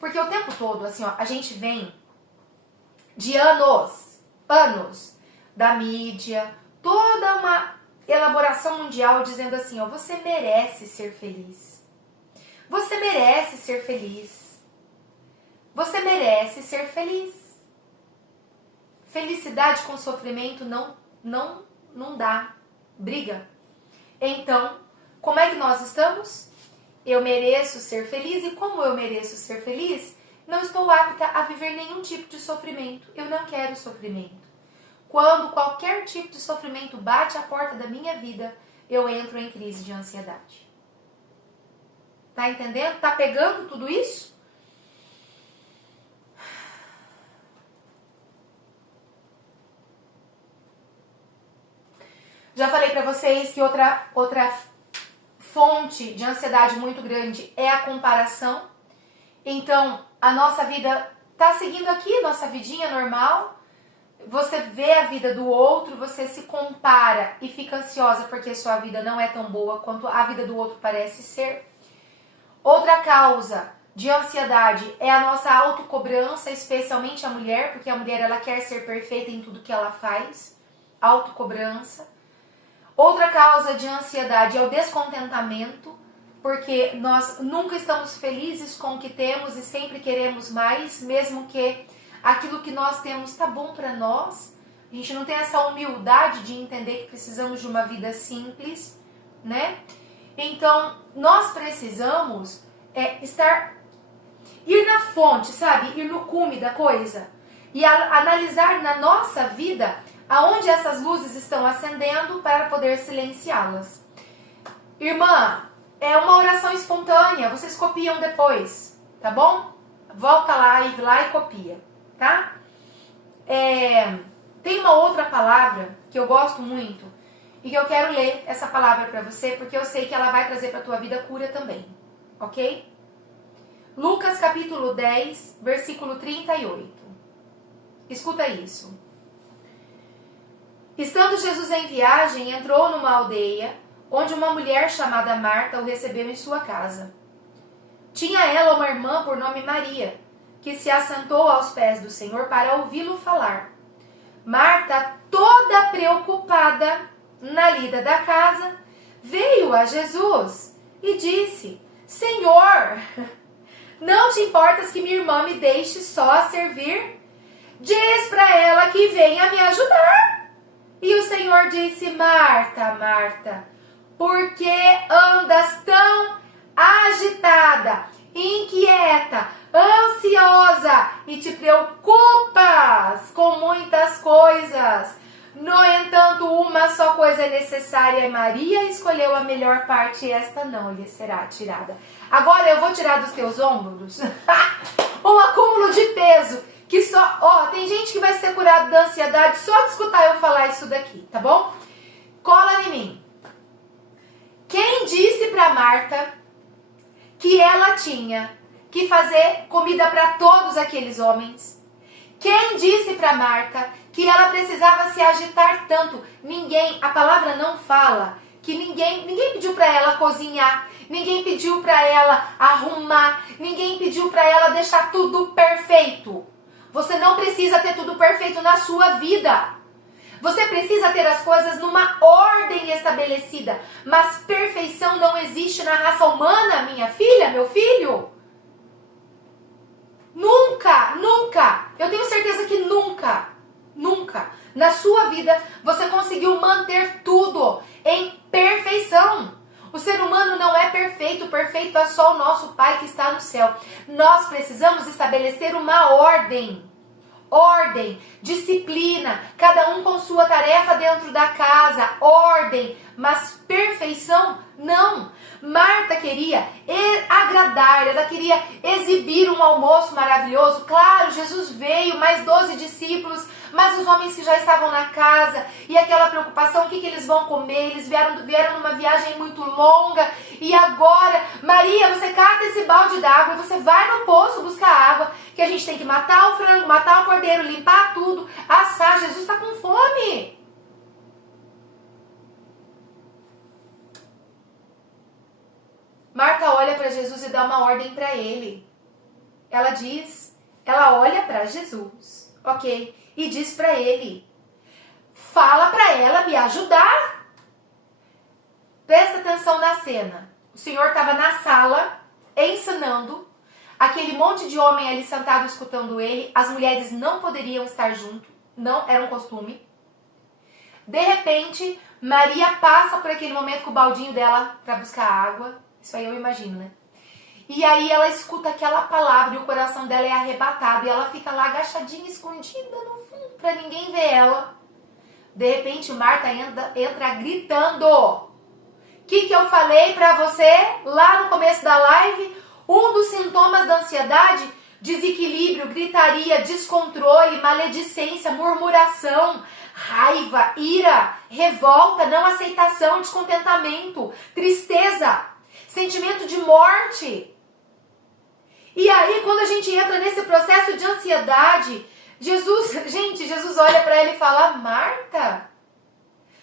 Porque o tempo todo, assim, ó, a gente vem de anos da mídia, toda uma elaboração mundial dizendo assim, ó, você merece ser feliz. Você merece ser feliz. Você merece ser feliz. Felicidade com sofrimento não dá. Briga. Então, como é que nós estamos? Eu mereço ser feliz e como eu mereço ser feliz, não estou apta a viver nenhum tipo de sofrimento. Eu não quero sofrimento. Quando qualquer tipo de sofrimento bate à porta da minha vida, eu entro em crise de ansiedade. Tá entendendo? Tá pegando tudo isso? Já falei pra vocês que outra fonte de ansiedade muito grande é a comparação. Então, a nossa vida tá seguindo aqui, nossa vidinha normal. Você vê a vida do outro, você se compara e fica ansiosa porque sua vida não é tão boa quanto a vida do outro parece ser. Outra causa de ansiedade é a nossa autocobrança, especialmente a mulher, porque a mulher ela quer ser perfeita em tudo que ela faz. Autocobrança. Outra causa de ansiedade é o descontentamento, porque nós nunca estamos felizes com o que temos e sempre queremos mais, mesmo que aquilo que nós temos tá bom para nós. A gente não tem essa humildade de entender que precisamos de uma vida simples, né? Então, nós precisamos ir na fonte, sabe? Ir no cume da coisa e analisar na nossa vida aonde essas luzes estão acendendo para poder silenciá-las. Irmã, é uma oração espontânea, vocês copiam depois, tá bom? Volta lá e copia, tá? Tem uma outra palavra que eu gosto muito e que eu quero ler essa palavra para você, porque eu sei que ela vai trazer para a tua vida cura também, ok? Lucas capítulo 10, versículo 38. Escuta isso. Estando Jesus em viagem, entrou numa aldeia, onde uma mulher chamada Marta o recebeu em sua casa. Tinha ela uma irmã por nome Maria, que se assentou aos pés do Senhor para ouvi-lo falar. Marta, toda preocupada na lida da casa, veio a Jesus e disse: Senhor, não te importas que minha irmã me deixe só a servir? Diz para ela que venha me ajudar. E o Senhor disse: Marta, Marta, por que andas tão agitada, inquieta, ansiosa e te preocupas com muitas coisas? No entanto, uma só coisa é necessária, e Maria escolheu a melhor parte, e esta não lhe será tirada. Agora eu vou tirar dos teus ombros um acúmulo de peso, que só, tem gente que vai ser curada da ansiedade só de escutar eu falar isso daqui, tá bom? Cola em mim. Quem disse para Marta que ela tinha que fazer comida para todos aqueles homens? Quem disse para Marta que ela precisava se agitar tanto? Ninguém, a palavra não fala que ninguém pediu para ela cozinhar, ninguém pediu para ela arrumar, ninguém pediu para ela deixar tudo perfeito. Você não precisa ter tudo perfeito na sua vida. Você precisa ter as coisas numa ordem estabelecida. Mas perfeição não existe na raça humana, minha filha, meu filho. Nunca, nunca. Eu tenho certeza que nunca, nunca na sua vida você conseguiu manter tudo em perfeição. O ser humano não é perfeito, perfeito é só o nosso Pai que está no céu. Nós precisamos estabelecer uma ordem. Ordem, disciplina, cada um com sua tarefa dentro da casa, ordem, mas perfeição não. Marta queria agradar, ela queria exibir um almoço maravilhoso. Claro, Jesus veio, mais 12 discípulos, mas os homens que já estavam na casa, e aquela preocupação, o que eles vão comer? Eles vieram numa viagem muito longa, e agora, Maria, você cata esse balde d'água e você vai no poço buscar água, que a gente tem que matar o frango, matar o cordeiro, limpar tudo, assar. Jesus está com fome. Marta olha para Jesus e dá uma ordem para ele. Ela olha para Jesus, ok? E diz para ele: fala para ela me ajudar. Presta atenção na cena. O Senhor estava na sala, ensinando, aquele monte de homem ali sentado escutando ele. As mulheres não poderiam estar junto, não era um costume. De repente, Maria passa por aquele momento com o baldinho dela para buscar água. Isso aí eu imagino, né? E aí ela escuta aquela palavra e o coração dela é arrebatado. E ela fica lá agachadinha, escondida no fundo, para ninguém ver ela. De repente, Marta entra gritando. O que eu falei para você lá no começo da live? Um dos sintomas da ansiedade: desequilíbrio, gritaria, descontrole, maledicência, murmuração, raiva, ira, revolta, não aceitação, descontentamento, tristeza, sentimento de morte. E aí, quando a gente entra nesse processo de ansiedade, Jesus olha para ela e fala: Marta,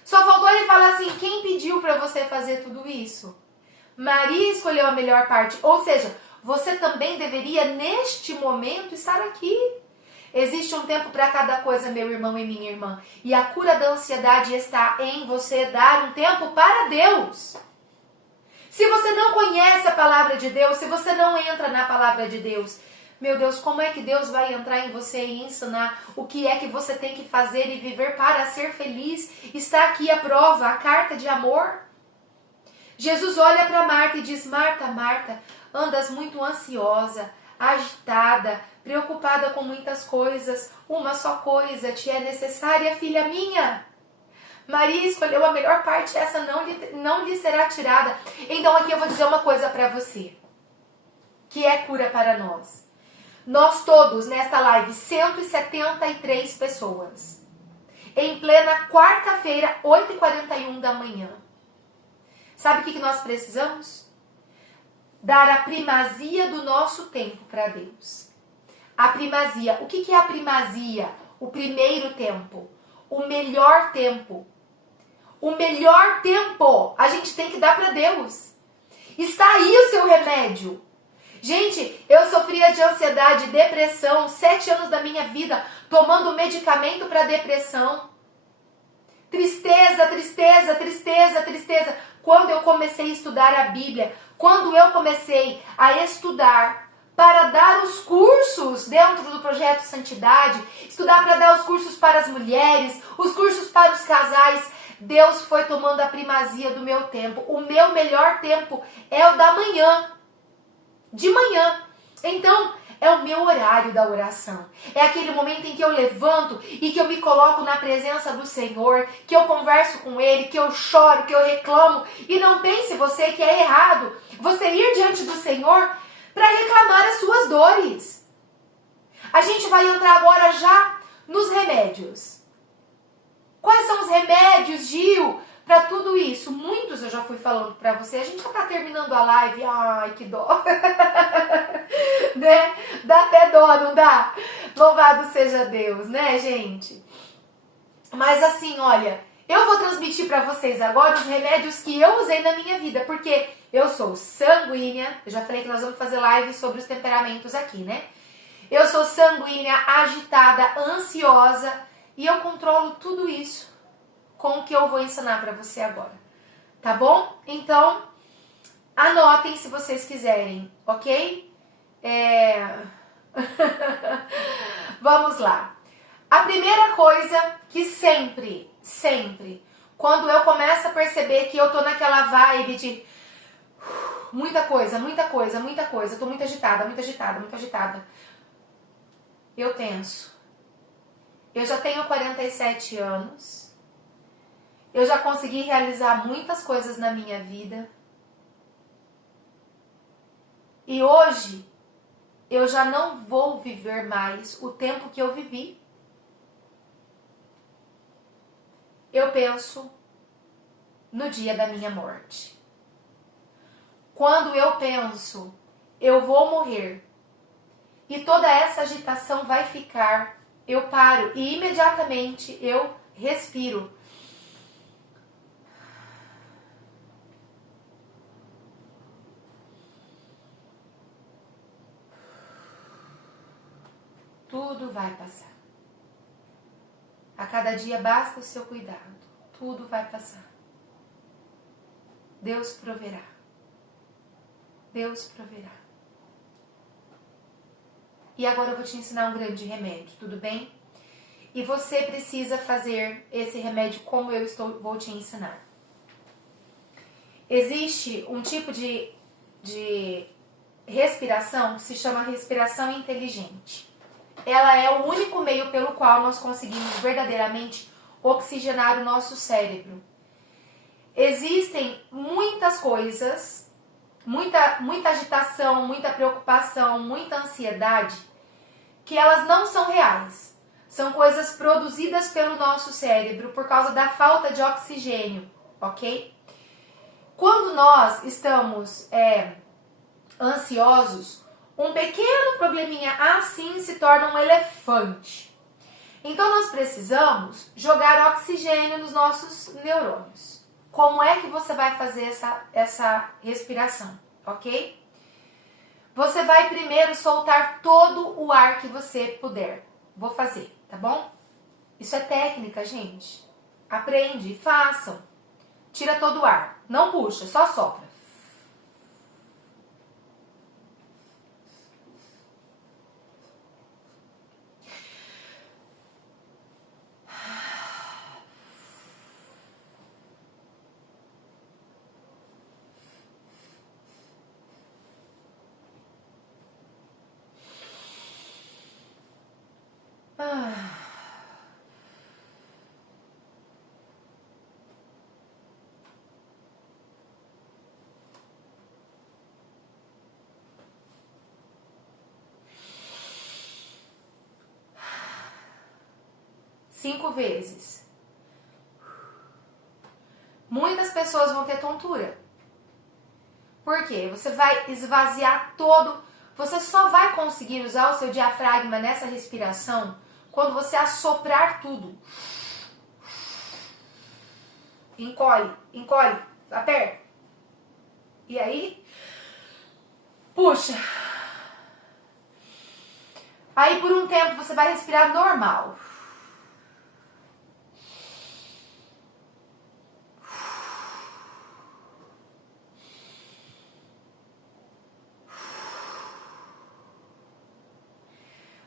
só faltou ele falar assim: quem pediu para você fazer tudo isso? Maria escolheu a melhor parte. Ou seja, você também deveria neste momento estar aqui. Existe um tempo para cada coisa, meu irmão e minha irmã. E a cura da ansiedade está em você dar um tempo para Deus. Se você não conhece a palavra de Deus, se você não entra na palavra de Deus, meu Deus, como é que Deus vai entrar em você e ensinar o que é que você tem que fazer e viver para ser feliz? Está aqui a prova, a carta de amor. Jesus olha para Marta e diz: Marta, Marta, andas muito ansiosa, agitada, preocupada com muitas coisas. Uma só coisa te é necessária, filha minha. Maria escolheu a melhor parte, essa não lhe será tirada. Então aqui eu vou dizer uma coisa para você, que é cura para nós. Nós todos, nesta live, 173 pessoas, em plena quarta-feira, 8h41 da manhã. Sabe o que nós precisamos? Dar a primazia do nosso tempo para Deus. A primazia. O que é a primazia? O primeiro tempo. O melhor tempo. O melhor tempo a gente tem que dar para Deus. Está aí o seu remédio. Gente, eu sofria de ansiedade, depressão, 7 anos da minha vida tomando medicamento para depressão. Tristeza, tristeza, tristeza, tristeza. Quando eu comecei a estudar a Bíblia, quando eu comecei a estudar para dar os cursos dentro do Projeto Santidade, estudar para dar os cursos para as mulheres, os cursos para os casais, Deus foi tomando a primazia do meu tempo. O meu melhor tempo é o da manhã. De manhã. Então, é o meu horário da oração. É aquele momento em que eu levanto e que eu me coloco na presença do Senhor, que eu converso com Ele, que eu choro, que eu reclamo. E não pense você que é errado você ir diante do Senhor para reclamar as suas dores. A gente vai entrar agora já nos remédios. Quais são os remédios, Gil, para tudo isso? Muitos eu já fui falando para você. A gente já tá terminando a live. Ai, que dó. Né? Dá até dó, não dá? Louvado seja Deus, né, gente? Mas assim, olha, eu vou transmitir para vocês agora os remédios que eu usei na minha vida, porque eu sou sanguínea. Eu já falei que nós vamos fazer live sobre os temperamentos aqui, né? Eu sou sanguínea, agitada, ansiosa, e eu controlo tudo isso com o que eu vou ensinar para você agora, tá bom? Então, anotem se vocês quiserem, ok? Vamos lá. A primeira coisa que sempre, quando eu começo a perceber que eu tô naquela vibe de muita coisa, tô muito agitada, eu penso. Eu já tenho 47 anos. Eu já consegui realizar muitas coisas na minha vida. E hoje, eu já não vou viver mais o tempo que eu vivi. Eu penso no dia da minha morte. Quando eu penso, eu vou morrer, e toda essa agitação vai ficar, eu paro e imediatamente eu respiro. Tudo vai passar. A cada dia basta o seu cuidado. Tudo vai passar. Deus proverá. Deus proverá. E agora eu vou te ensinar um grande remédio, tudo bem? E você precisa fazer esse remédio como vou te ensinar. Existe um tipo de respiração que se chama respiração inteligente. Ela é o único meio pelo qual nós conseguimos verdadeiramente oxigenar o nosso cérebro. Existem muitas coisas, muita agitação, muita preocupação, muita ansiedade, que elas não são reais. São coisas produzidas pelo nosso cérebro por causa da falta de oxigênio, ok? Quando nós estamos ansiosos, um pequeno probleminha assim se torna um elefante. Então nós precisamos jogar oxigênio nos nossos neurônios. Como é que você vai fazer essa respiração, ok? Você vai primeiro soltar todo o ar que você puder. Vou fazer, tá bom? Isso é técnica, gente. Aprende, façam. Tira todo o ar. Não puxa, só sopra. 5 vezes. Muitas pessoas vão ter tontura. Por quê? Você vai esvaziar todo... Você só vai conseguir usar o seu diafragma nessa respiração quando você assoprar tudo. Encolhe, aperta. E aí, puxa. Aí por um tempo você vai respirar normal.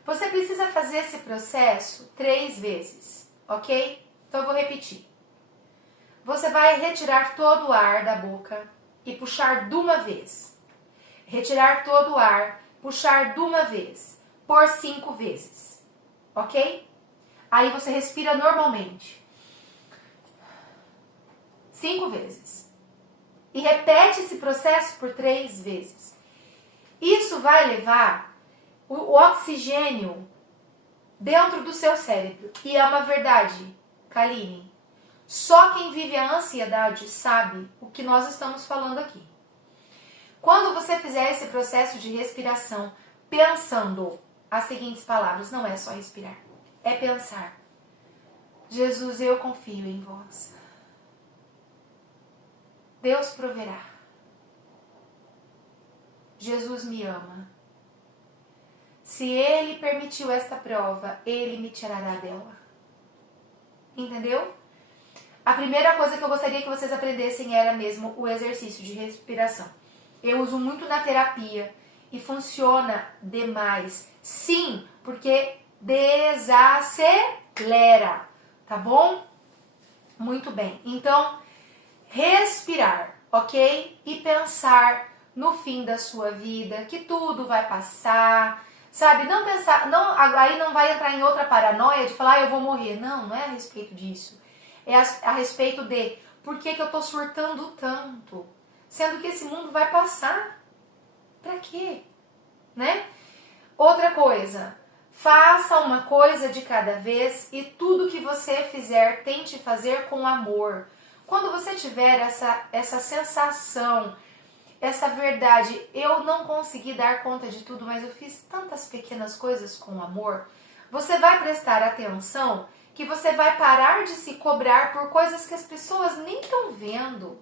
Você precisa fazer esse processo 3 vezes, ok? Então eu vou repetir. Você vai retirar todo o ar da boca e puxar de uma vez. Retirar todo o ar, puxar de uma vez, por 5 vezes, ok? Aí você respira normalmente. 5 vezes. E repete esse processo por 3 vezes. Isso vai levar o oxigênio dentro do seu cérebro. E é uma verdade, Kaline. Só quem vive a ansiedade sabe o que nós estamos falando aqui. Quando você fizer esse processo de respiração pensando as seguintes palavras, não é só respirar, é pensar. Jesus, eu confio em vós. Deus proverá. Jesus me ama. Se Ele permitiu esta prova, Ele me tirará dela. Entendeu? A primeira coisa que eu gostaria que vocês aprendessem era mesmo o exercício de respiração. Eu uso muito na terapia e funciona demais. Sim, porque desacelera, tá bom? Muito bem. Então, respirar, ok? E pensar no fim da sua vida, que tudo vai passar, sabe? Não pensar, não, aí não vai entrar em outra paranoia de falar, eu vou morrer. Não, não é a respeito disso. É a respeito de por que eu tô surtando tanto, sendo que esse mundo vai passar. Pra quê? Né? Outra coisa, faça uma coisa de cada vez e tudo que você fizer, tente fazer com amor. Quando você tiver essa sensação, essa verdade, eu não consegui dar conta de tudo, mas eu fiz tantas pequenas coisas com amor, você vai prestar atenção que você vai parar de se cobrar por coisas que as pessoas nem estão vendo.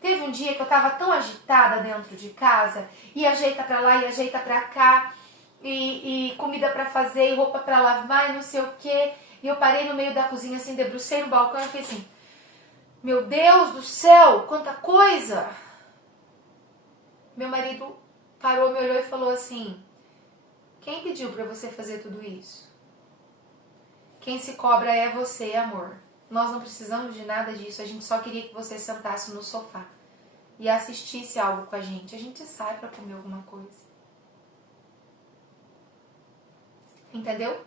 Teve um dia que eu estava tão agitada dentro de casa, e ajeita pra lá, e ajeita pra cá, e comida pra fazer, e roupa pra lavar, e não sei o quê. E eu parei no meio da cozinha, assim, debrucei no balcão e fiquei assim, meu Deus do céu, quanta coisa! Meu marido parou, me olhou e falou assim, quem pediu pra você fazer tudo isso? Quem se cobra é você, amor. Nós não precisamos de nada disso. A gente só queria que você sentasse no sofá e assistisse algo com a gente. A gente sai pra comer alguma coisa. Entendeu?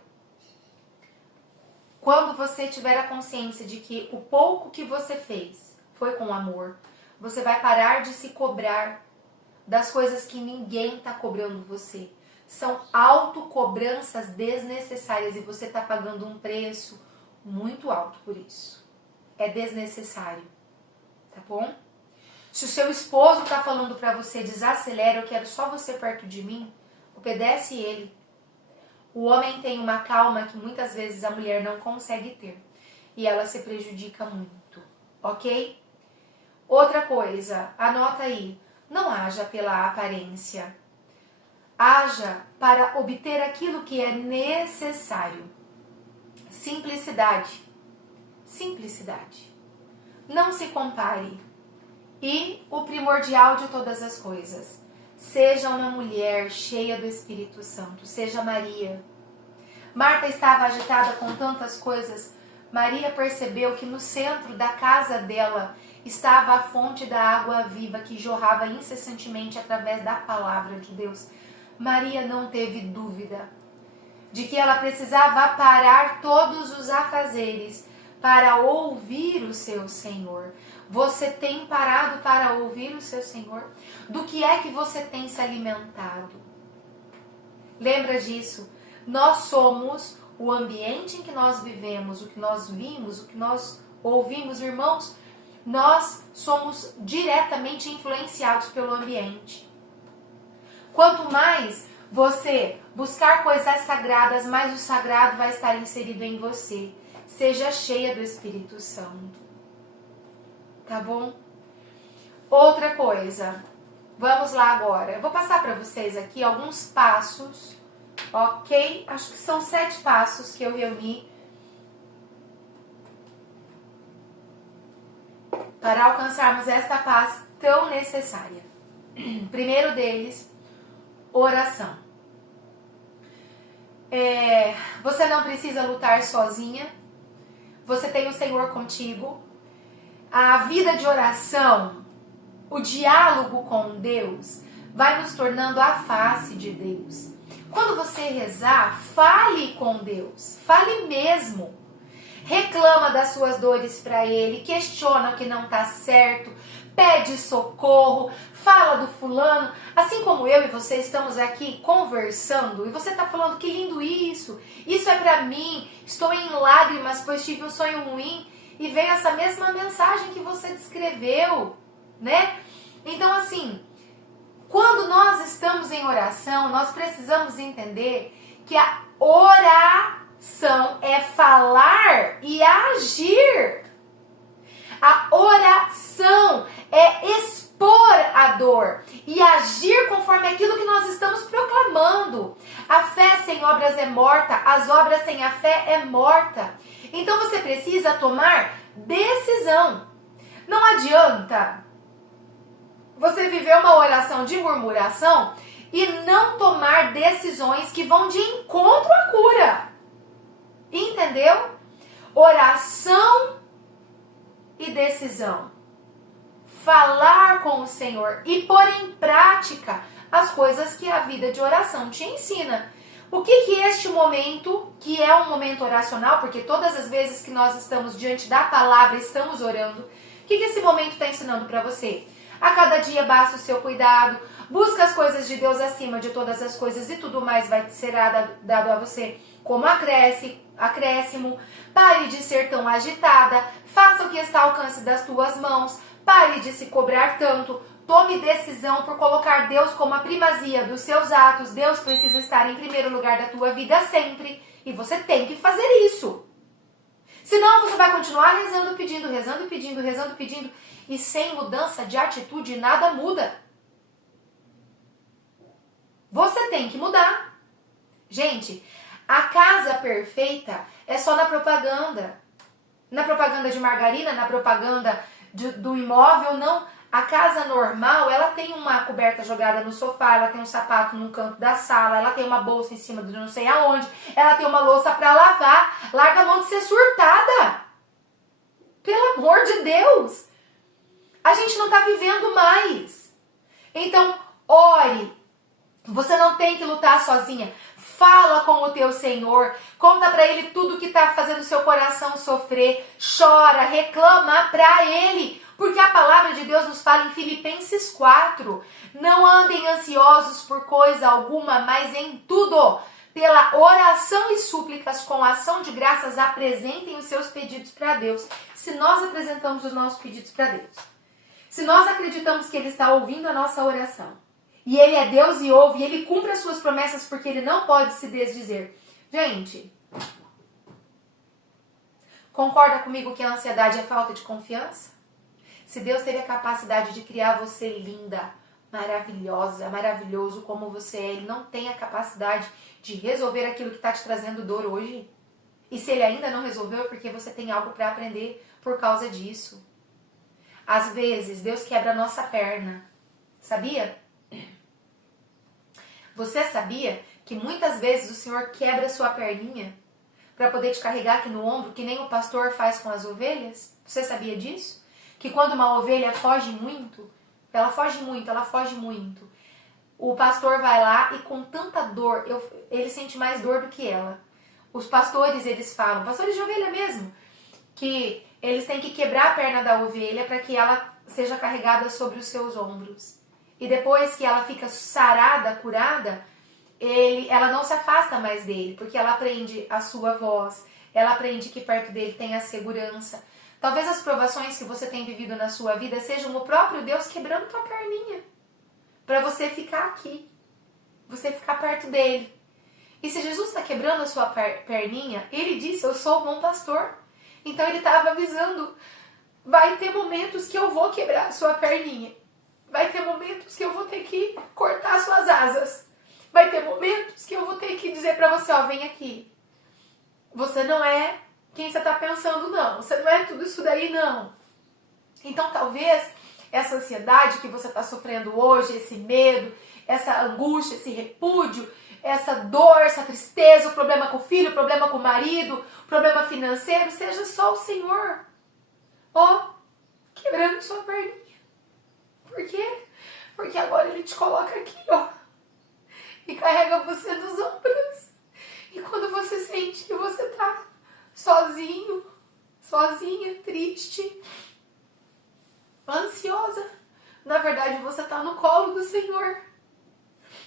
Quando você tiver a consciência de que o pouco que você fez foi com amor, você vai parar de se cobrar das coisas que ninguém tá cobrando você. São autocobranças desnecessárias e você está pagando um preço muito alto por isso. É desnecessário, tá bom? Se o seu esposo está falando para você, desacelera, eu quero só você perto de mim, obedece ele. O homem tem uma calma que muitas vezes a mulher não consegue ter e ela se prejudica muito, ok? Outra coisa, anota aí, não haja pela aparência. Haja para obter aquilo que é necessário. Simplicidade. Simplicidade. Não se compare. E o primordial de todas as coisas. Seja uma mulher cheia do Espírito Santo. Seja Maria. Marta estava agitada com tantas coisas. Maria percebeu que no centro da casa dela estava a fonte da água viva que jorrava incessantemente através da palavra de Deus. Maria não teve dúvida de que ela precisava parar todos os afazeres para ouvir o seu Senhor. Você tem parado para ouvir o seu Senhor? Do que é que você tem se alimentado? Lembra disso? Nós somos o ambiente em que nós vivemos, o que nós vimos, o que nós ouvimos, irmãos, nós somos diretamente influenciados pelo ambiente. Quanto mais você buscar coisas sagradas, mais o sagrado vai estar inserido em você. Seja cheia do Espírito Santo. Tá bom? Outra coisa. Vamos lá agora. Eu vou passar para vocês aqui alguns passos, ok? Acho que são 7 passos que eu reuni para alcançarmos esta paz tão necessária. Primeiro deles, oração. Você não precisa lutar sozinha. Você tem o Senhor contigo. A vida de oração, o diálogo com Deus, vai nos tornando a face de Deus. Quando você rezar, fale com Deus. Fale mesmo. Reclama das suas dores para Ele. Questiona o que não está certo. Pede socorro. Fala do fulano. Assim como eu e você estamos aqui conversando. E você está falando, que lindo isso. Isso é para mim. Estou em lágrimas, pois tive um sonho ruim. E veio essa mesma mensagem que você descreveu, né? Então, assim, quando nós estamos em oração, nós precisamos entender que a oração é falar e agir. A oração é expor a dor e agir conforme aquilo que nós estamos proclamando. A fé sem obras é morta, as obras sem a fé é morta. Então você precisa tomar decisão. Não adianta você viver uma oração de murmuração e não tomar decisões que vão de encontro à cura. Entendeu? Oração e decisão. Falar com o Senhor e pôr em prática as coisas que a vida de oração te ensina. O que este momento, que é um momento oracional, porque todas as vezes que nós estamos diante da palavra, estamos orando, o que esse momento está ensinando para você? A cada dia basta o seu cuidado, busca as coisas de Deus acima de todas as coisas e tudo mais será dado a você como acréscimo. Pare de ser tão agitada, faça o que está ao alcance das tuas mãos, pare de se cobrar tanto. Tome decisão por colocar Deus como a primazia dos seus atos. Deus precisa estar em primeiro lugar da tua vida sempre. E você tem que fazer isso. Senão você vai continuar rezando, pedindo, rezando, pedindo, rezando, pedindo. E sem mudança de atitude nada muda. Você tem que mudar. Gente, a casa perfeita é só na propaganda. Na propaganda de margarina, na propaganda do imóvel, não. A casa normal, ela tem uma coberta jogada no sofá, ela tem um sapato num canto da sala, ela tem uma bolsa em cima de não sei aonde, ela tem uma louça para lavar. Larga a mão de ser surtada. Pelo amor de Deus. A gente não está vivendo mais. Então, ore. Você não tem que lutar sozinha. Fala com o teu Senhor. Conta para Ele tudo que está fazendo o seu coração sofrer. Chora, reclama para Ele. Porque a palavra de Deus nos fala em Filipenses 4. Não andem ansiosos por coisa alguma, mas em tudo, pela oração e súplicas, com ação de graças, apresentem os seus pedidos para Deus. Se nós apresentamos os nossos pedidos para Deus, se nós acreditamos que Ele está ouvindo a nossa oração, e Ele é Deus e ouve, e Ele cumpre as suas promessas porque Ele não pode se desdizer. Gente, concorda comigo que a ansiedade é falta de confiança? Se Deus teve a capacidade de criar você linda, maravilhosa, maravilhoso como você é, Ele não tem a capacidade de resolver aquilo que está te trazendo dor hoje? E se Ele ainda não resolveu, é porque você tem algo para aprender por causa disso. Às vezes, Deus quebra a nossa perna. Sabia? Você sabia que muitas vezes o Senhor quebra a sua perninha para poder te carregar aqui no ombro, que nem o pastor faz com as ovelhas? Você sabia disso? Que quando uma ovelha foge muito, ela foge muito. O pastor vai lá e com tanta dor, ele sente mais dor do que ela. Os pastores, eles falam, pastores de ovelha mesmo, que eles têm que quebrar a perna da ovelha para que ela seja carregada sobre os seus ombros. E depois que ela fica sarada, curada, ela não se afasta mais dele, porque ela aprende a sua voz, ela aprende que perto dele tem a segurança. Talvez as provações que você tem vivido na sua vida sejam o próprio Deus quebrando tua perninha, para você ficar aqui, você ficar perto dele. E se Jesus está quebrando a sua perninha, ele disse, eu sou o bom pastor. Então ele estava avisando, vai ter momentos que eu vou quebrar a sua perninha. Vai ter momentos que eu vou ter que cortar suas asas. Vai ter momentos que eu vou ter que dizer para você, ó, vem aqui. Você não é quem você está pensando, não. Você não é tudo isso daí, não. Então, talvez, essa ansiedade que você está sofrendo hoje, esse medo, essa angústia, esse repúdio, essa dor, essa tristeza, o problema com o filho, o problema com o marido, o problema financeiro, seja só o Senhor, ó, quebrando sua perninha. Por quê? Porque agora Ele te coloca aqui, ó, e carrega você nos ombros. E quando você sente que você tá sozinho, sozinha, triste, ansiosa, na verdade você tá no colo do Senhor.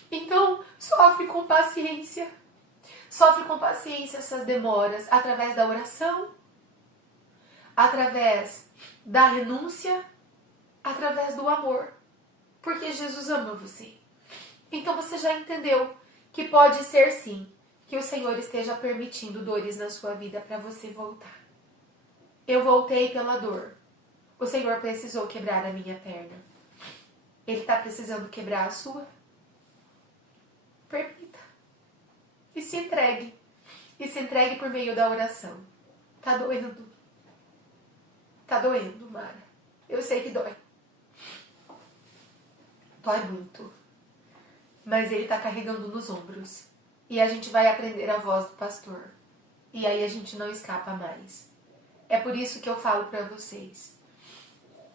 Então, sofre com paciência. Sofre com paciência essas demoras através da oração, através da renúncia, através do amor. Porque Jesus ama você. Então você já entendeu que pode ser sim que o Senhor esteja permitindo dores na sua vida para você voltar. Eu voltei pela dor. O Senhor precisou quebrar a minha perna. Ele está precisando quebrar a sua? Permita. E se entregue. E se entregue por meio da oração. Tá doendo? Tá doendo, Mara. Eu sei que dói. Dói muito. Mas Ele tá carregando nos ombros. E a gente vai aprender a voz do pastor. E aí a gente não escapa mais. É por isso que eu falo para vocês.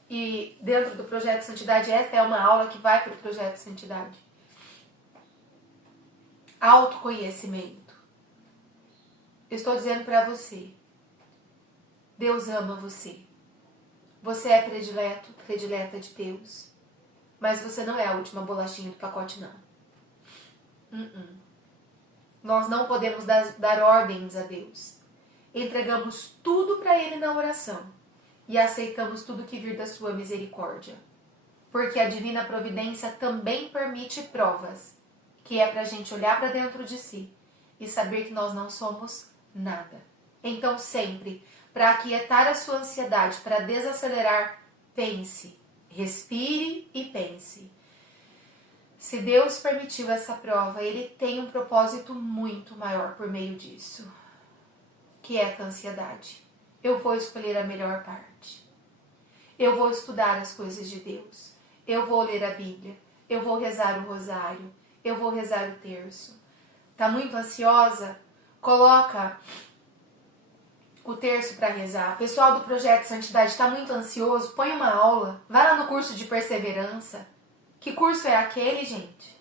E dentro do Projeto Santidade, esta é uma aula que vai para o Projeto Santidade. Autoconhecimento. Eu estou dizendo para você. Deus ama você. Você é predileto, predileta de Deus. Mas você não é a última bolachinha do pacote, não. Nós não podemos dar ordens a Deus. Entregamos tudo para Ele na oração e aceitamos tudo que vir da sua misericórdia. Porque a divina providência também permite provas, que é para a gente olhar para dentro de si e saber que nós não somos nada. Então sempre, para aquietar a sua ansiedade, para desacelerar, pense, respire e pense. Se Deus permitiu essa prova, Ele tem um propósito muito maior por meio disso, que é a ansiedade. Eu vou escolher a melhor parte. Eu vou estudar as coisas de Deus. Eu vou ler a Bíblia. Eu vou rezar o rosário. Eu vou rezar o terço. Tá muito ansiosa? Coloca o terço para rezar. Pessoal do Projeto Santidade está muito ansioso? Põe uma aula. Vai lá no curso de perseverança. Que curso é aquele, gente?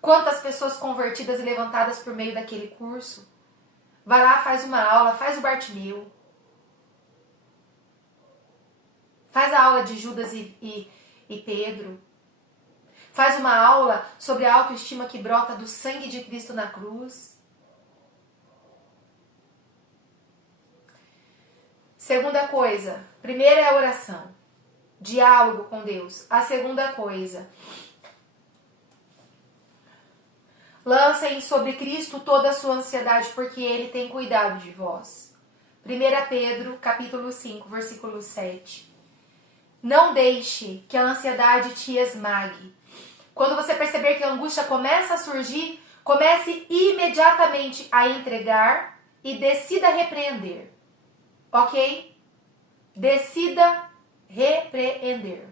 Quantas pessoas convertidas e levantadas por meio daquele curso? Vai lá, faz uma aula, faz o Bartimeu. Faz a aula de Judas e Pedro. Faz uma aula sobre a autoestima que brota do sangue de Cristo na cruz. Segunda coisa, primeira é a oração. Diálogo com Deus. A segunda coisa, lancem sobre Cristo toda a sua ansiedade, porque Ele tem cuidado de vós. 1 Pedro, capítulo 5, versículo 7. Não deixe que a ansiedade te esmague. Quando você perceber que a angústia começa a surgir, comece imediatamente a entregar e decida repreender. Ok? Decida repreender.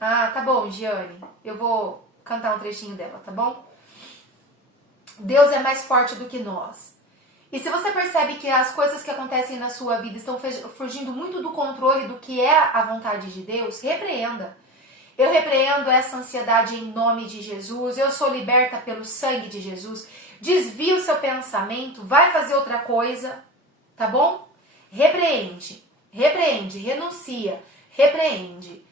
Ah, tá bom, Giane. Eu vou cantar um trechinho dela, tá bom? Deus é mais forte do que nós. E se você percebe que as coisas que acontecem na sua vida estão fugindo muito do controle do que é a vontade de Deus, repreenda. Eu repreendo essa ansiedade em nome de Jesus. Eu sou liberta pelo sangue de Jesus. Desvia o seu pensamento, vai fazer outra coisa, tá bom? Repreende, renuncia. repreende.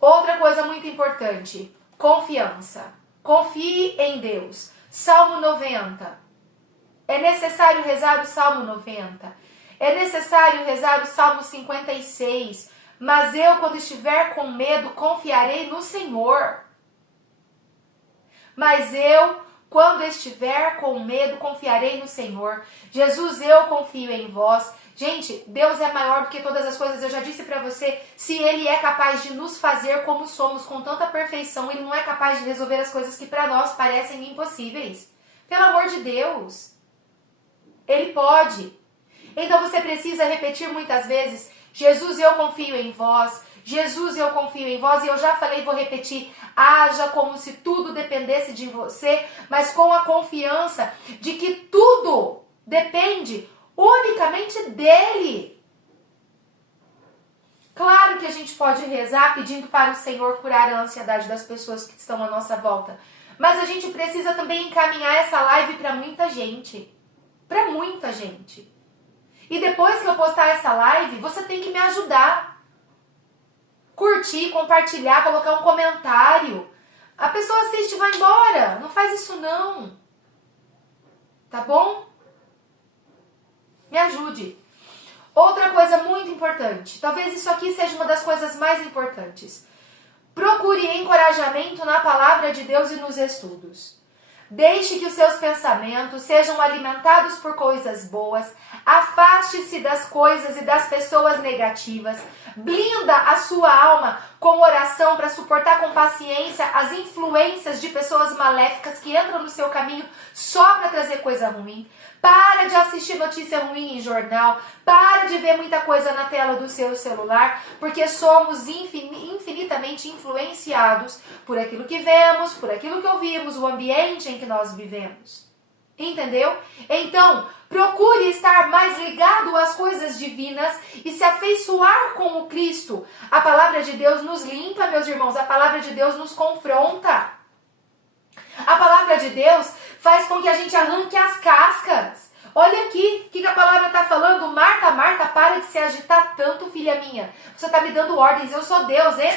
Outra coisa muito importante, confiança. Confie em Deus. Salmo 90. É necessário rezar o Salmo 90. É necessário rezar o Salmo 56. Mas eu, quando estiver com medo, confiarei no Senhor. Mas eu, quando estiver com medo, confiarei no Senhor. Jesus, eu confio em vós. Gente, Deus é maior do que todas as coisas. Eu já disse pra você, se Ele é capaz de nos fazer como somos, com tanta perfeição, Ele não é capaz de resolver as coisas que pra nós parecem impossíveis. Pelo amor de Deus. Ele pode. Então você precisa repetir muitas vezes, Jesus, eu confio em vós. Jesus, eu confio em vós. E eu já falei, vou repetir, haja como se tudo dependesse de você, mas com a confiança de que tudo depende unicamente dele. Claro que a gente pode rezar pedindo para o Senhor curar a ansiedade das pessoas que estão à nossa volta. Mas a gente precisa também encaminhar essa live para muita gente. Para muita gente. E depois que eu postar essa live, você tem que me ajudar. Curtir, compartilhar, colocar um comentário. A pessoa assiste e vai embora. Não faz isso não. Tá bom? Me ajude. Outra coisa muito importante. Talvez isso aqui seja uma das coisas mais importantes. Procure encorajamento na palavra de Deus e nos estudos. Deixe que os seus pensamentos sejam alimentados por coisas boas. Afaste-se das coisas e das pessoas negativas. Blinda a sua alma com oração para suportar com paciência as influências de pessoas maléficas que entram no seu caminho só para trazer coisa ruim. Para de assistir notícia ruim em jornal. Para de ver muita coisa na tela do seu celular, porque somos infinitamente influenciados por aquilo que vemos, por aquilo que ouvimos, o ambiente em que nós vivemos. Entendeu? Então, procure estar mais ligado às coisas divinas e se afeiçoar com o Cristo. A palavra de Deus nos limpa, meus irmãos. A palavra de Deus nos confronta. A palavra de Deus faz com que a gente arranque as cascas. Olha aqui, o que a palavra está falando? Marta, Marta, para de se agitar tanto, filha minha. Você está me dando ordens, eu sou Deus, hein?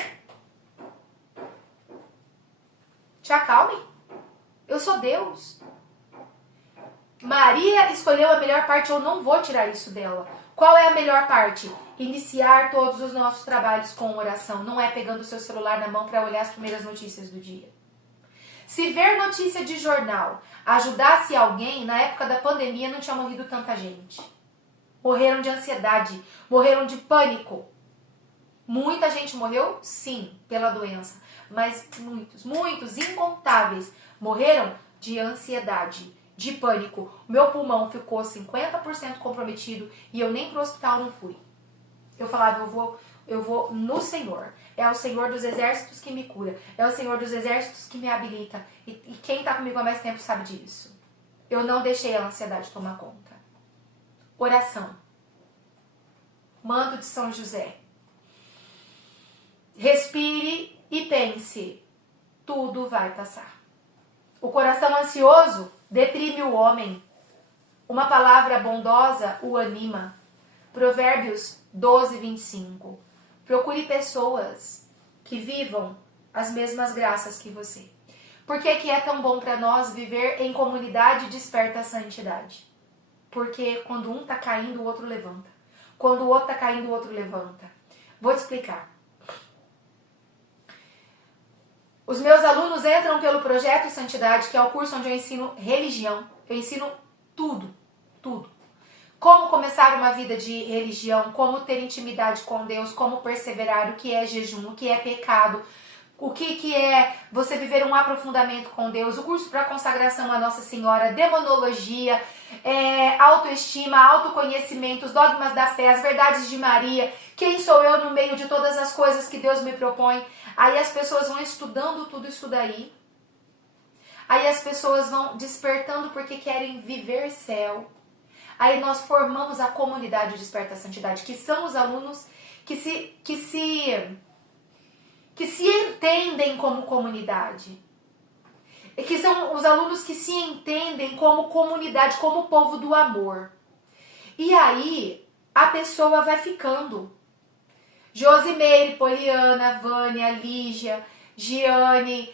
Te acalme. Eu sou Deus. Maria escolheu a melhor parte, eu não vou tirar isso dela. Qual é a melhor parte? Iniciar todos os nossos trabalhos com oração. Não é pegando o seu celular na mão para olhar as primeiras notícias do dia. Se ver notícia de jornal ajudasse alguém, na época da pandemia não tinha morrido tanta gente. Morreram de ansiedade, morreram de pânico. Muita gente morreu, sim, pela doença. Mas muitos, incontáveis, morreram de ansiedade, de pânico. Meu pulmão ficou 50% comprometido e eu nem pro hospital não fui. Eu falava, eu vou no Senhor. É o Senhor dos exércitos que me cura. É o Senhor dos exércitos que me habilita. E quem está comigo há mais tempo sabe disso. Eu não deixei a ansiedade tomar conta. Oração. Manto de São José. Respire e pense. Tudo vai passar. O coração ansioso deprime o homem. Uma palavra bondosa o anima. Provérbios 12, 25. Procure pessoas que vivam as mesmas graças que você. Por que que é tão bom para nós viver em comunidade desperta a santidade? Porque quando um está caindo, o outro levanta. Quando o outro está caindo, o outro levanta. Vou te explicar. Os meus alunos entram pelo Projeto Santidade, que é o curso onde eu ensino religião. Eu ensino tudo, tudo. Como começar uma vida de religião, como ter intimidade com Deus, como perseverar, o que é jejum, o que é pecado, o que é você viver um aprofundamento com Deus, o curso para consagração à Nossa Senhora, demonologia, autoestima, autoconhecimento, os dogmas da fé, as verdades de Maria, quem sou eu no meio de todas as coisas que Deus me propõe. Aí as pessoas vão estudando tudo isso daí. Aí as pessoas vão despertando porque querem viver céu. Aí nós formamos a comunidade Desperta a Santidade, que são os alunos que se entendem como comunidade. Que são os alunos que se entendem como comunidade, como povo do amor. E aí a pessoa vai ficando. Josimeire, Poliana, Vânia, Lígia, Giane,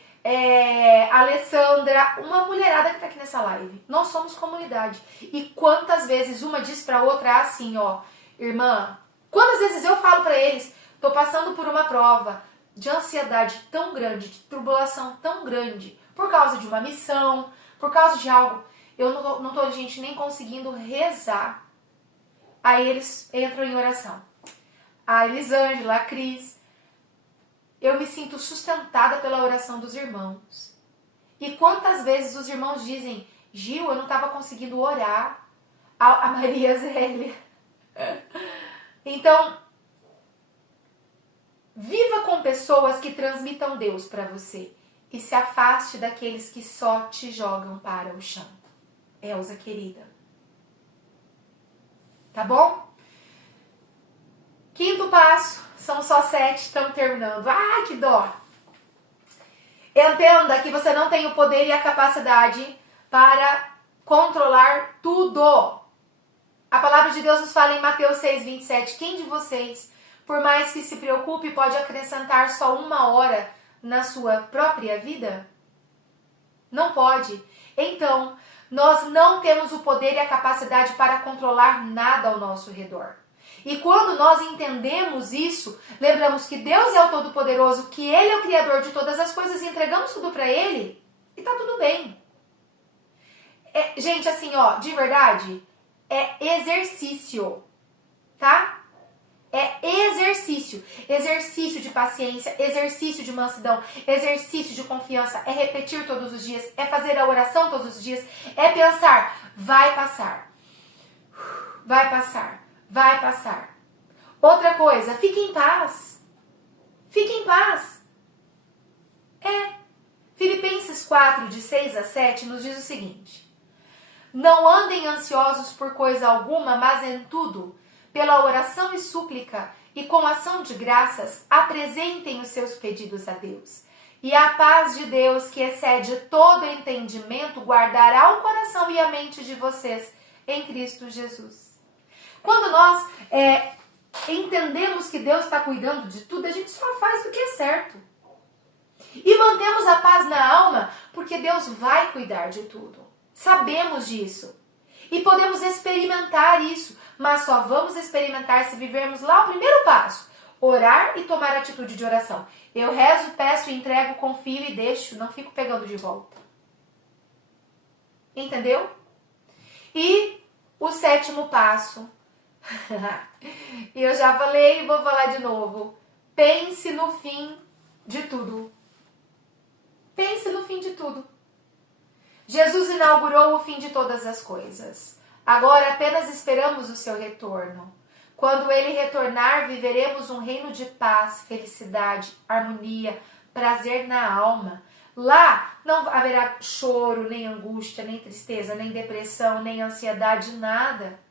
Alessandra, uma mulherada que tá aqui nessa live. Nós somos comunidade. E quantas vezes uma diz pra outra assim, ó, irmã, quantas vezes eu falo pra eles, tô passando por uma prova de ansiedade tão grande, de tribulação tão grande, por causa de uma missão, por causa de algo, eu não tô, gente, nem conseguindo rezar. Aí eles entram em oração. A Elisângela, a Cris, eu me sinto sustentada pela oração dos irmãos. E quantas vezes os irmãos dizem, Gil, eu não estava conseguindo orar. A Maria Zélia. Então, viva com pessoas que transmitam Deus para você. E se afaste daqueles que só te jogam para o chão. Elza, querida. Tá bom? Quinto passo. São só 7, estamos terminando. Ah, que dó! Entenda que você não tem o poder e a capacidade para controlar tudo. A palavra de Deus nos fala em Mateus 6:27. Quem de vocês, por mais que se preocupe, pode acrescentar só 1 hora na sua própria vida? Não pode. Então, nós não temos o poder e a capacidade para controlar nada ao nosso redor. E quando nós entendemos isso, lembramos que Deus é o Todo-Poderoso, que Ele é o Criador de todas as coisas e entregamos tudo para Ele, e tá tudo bem. Gente, assim, ó, de verdade, é exercício, tá? É exercício. Exercício de paciência, exercício de mansidão, exercício de confiança, é repetir todos os dias, é fazer a oração todos os dias, é pensar, vai passar, vai passar. Vai passar. Outra coisa, fique em paz. Fique em paz. Filipenses 4, de 6 a 7, nos diz o seguinte. Não andem ansiosos por coisa alguma, mas em tudo, pela oração e súplica, e com ação de graças, apresentem os seus pedidos a Deus. E a paz de Deus, que excede todo entendimento, guardará o coração e a mente de vocês em Cristo Jesus. Quando nós entendemos que Deus está cuidando de tudo, a gente só faz o que é certo. E mantemos a paz na alma, porque Deus vai cuidar de tudo. Sabemos disso. E podemos experimentar isso, mas só vamos experimentar se vivermos lá o primeiro passo. Orar e tomar atitude de oração. Eu rezo, peço, entrego, confio e deixo, não fico pegando de volta. Entendeu? E o 7º passo... E eu já falei e vou falar de novo. Pense no fim de tudo. Pense no fim de tudo. Jesus inaugurou o fim de todas as coisas. Agora apenas esperamos o seu retorno. Quando ele retornar, viveremos um reino de paz, felicidade, harmonia, prazer na alma. Lá não haverá choro, nem angústia, nem tristeza, nem depressão, nem ansiedade, nada.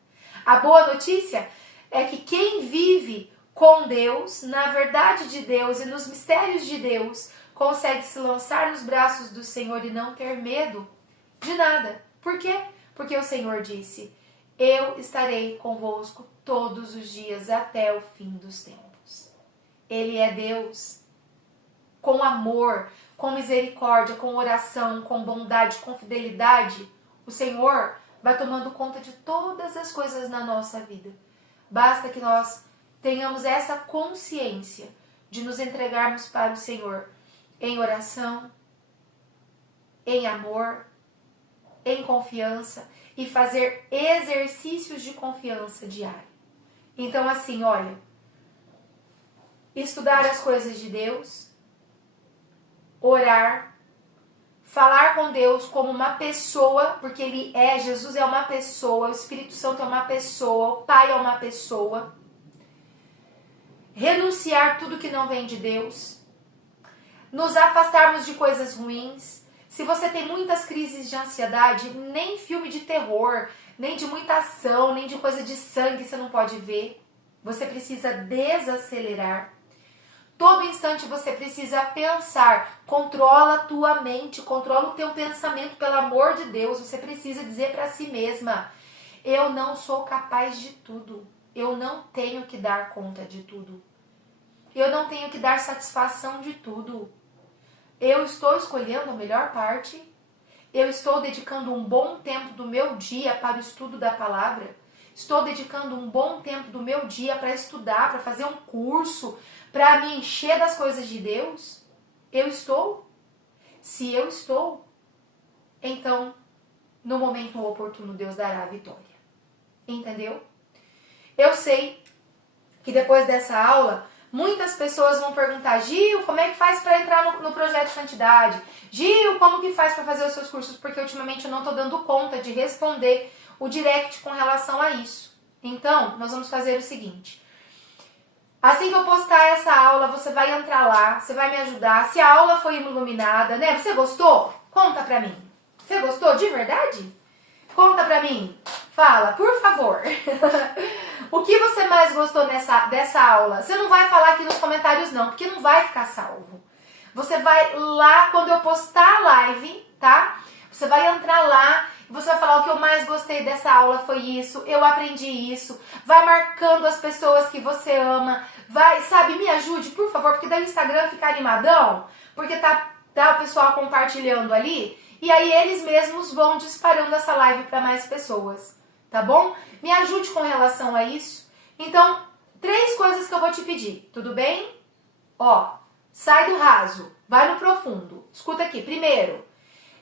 A boa notícia é que quem vive com Deus, na verdade de Deus e nos mistérios de Deus, consegue se lançar nos braços do Senhor e não ter medo de nada. Por quê? Porque o Senhor disse, eu estarei convosco todos os dias até o fim dos tempos. Ele é Deus com amor, com misericórdia, com oração, com bondade, com fidelidade. O Senhor vai tomando conta de todas as coisas na nossa vida. Basta que nós tenhamos essa consciência de nos entregarmos para o Senhor em oração, em amor, em confiança e fazer exercícios de confiança diário. Então, assim, olha, estudar as coisas de Deus, orar, falar com Deus como uma pessoa, porque Jesus é uma pessoa, o Espírito Santo é uma pessoa, o Pai é uma pessoa. Renunciar tudo que não vem de Deus. Nos afastarmos de coisas ruins. Se você tem muitas crises de ansiedade, nem filme de terror, nem de muita ação, nem de coisa de sangue você não pode ver. Você precisa desacelerar. Todo instante você precisa pensar, controla a tua mente, controla o teu pensamento, pelo amor de Deus. Você precisa dizer para si mesma, eu não sou capaz de tudo, eu não tenho que dar conta de tudo. Eu não tenho que dar satisfação de tudo. Eu estou escolhendo a melhor parte. Eu estou dedicando um bom tempo do meu dia para o estudo da palavra. Estou dedicando um bom tempo do meu dia para estudar, para fazer um curso, para me encher das coisas de Deus. Eu estou? Se eu estou, então, no momento oportuno, Deus dará a vitória. Entendeu? Eu sei que depois dessa aula, muitas pessoas vão perguntar: Gil, como é que faz para entrar no Projeto Santidade? Gil, como que faz para fazer os seus cursos? Porque ultimamente eu não estou dando conta de responder o direct com relação a isso. Então, nós vamos fazer o seguinte. Assim que eu postar essa aula, você vai entrar lá, você vai me ajudar. Se a aula foi iluminada, né? Você gostou? Conta pra mim. Você gostou de verdade? Conta pra mim. Fala, por favor. O que você mais gostou dessa aula? Você não vai falar aqui nos comentários não, porque não vai ficar salvo. Você vai lá, quando eu postar a live, tá? Você vai entrar lá e você vai falar: o que eu mais gostei dessa aula foi isso, eu aprendi isso. Vai marcando as pessoas que você ama. Vai, sabe, me ajude, por favor, porque daí o Instagram fica animadão, porque tá o pessoal compartilhando ali, e aí eles mesmos vão disparando essa live para mais pessoas, tá bom? Me ajude com relação a isso. Então, 3 coisas que eu vou te pedir, tudo bem? Ó, sai do raso, vai no profundo. Escuta aqui, primeiro,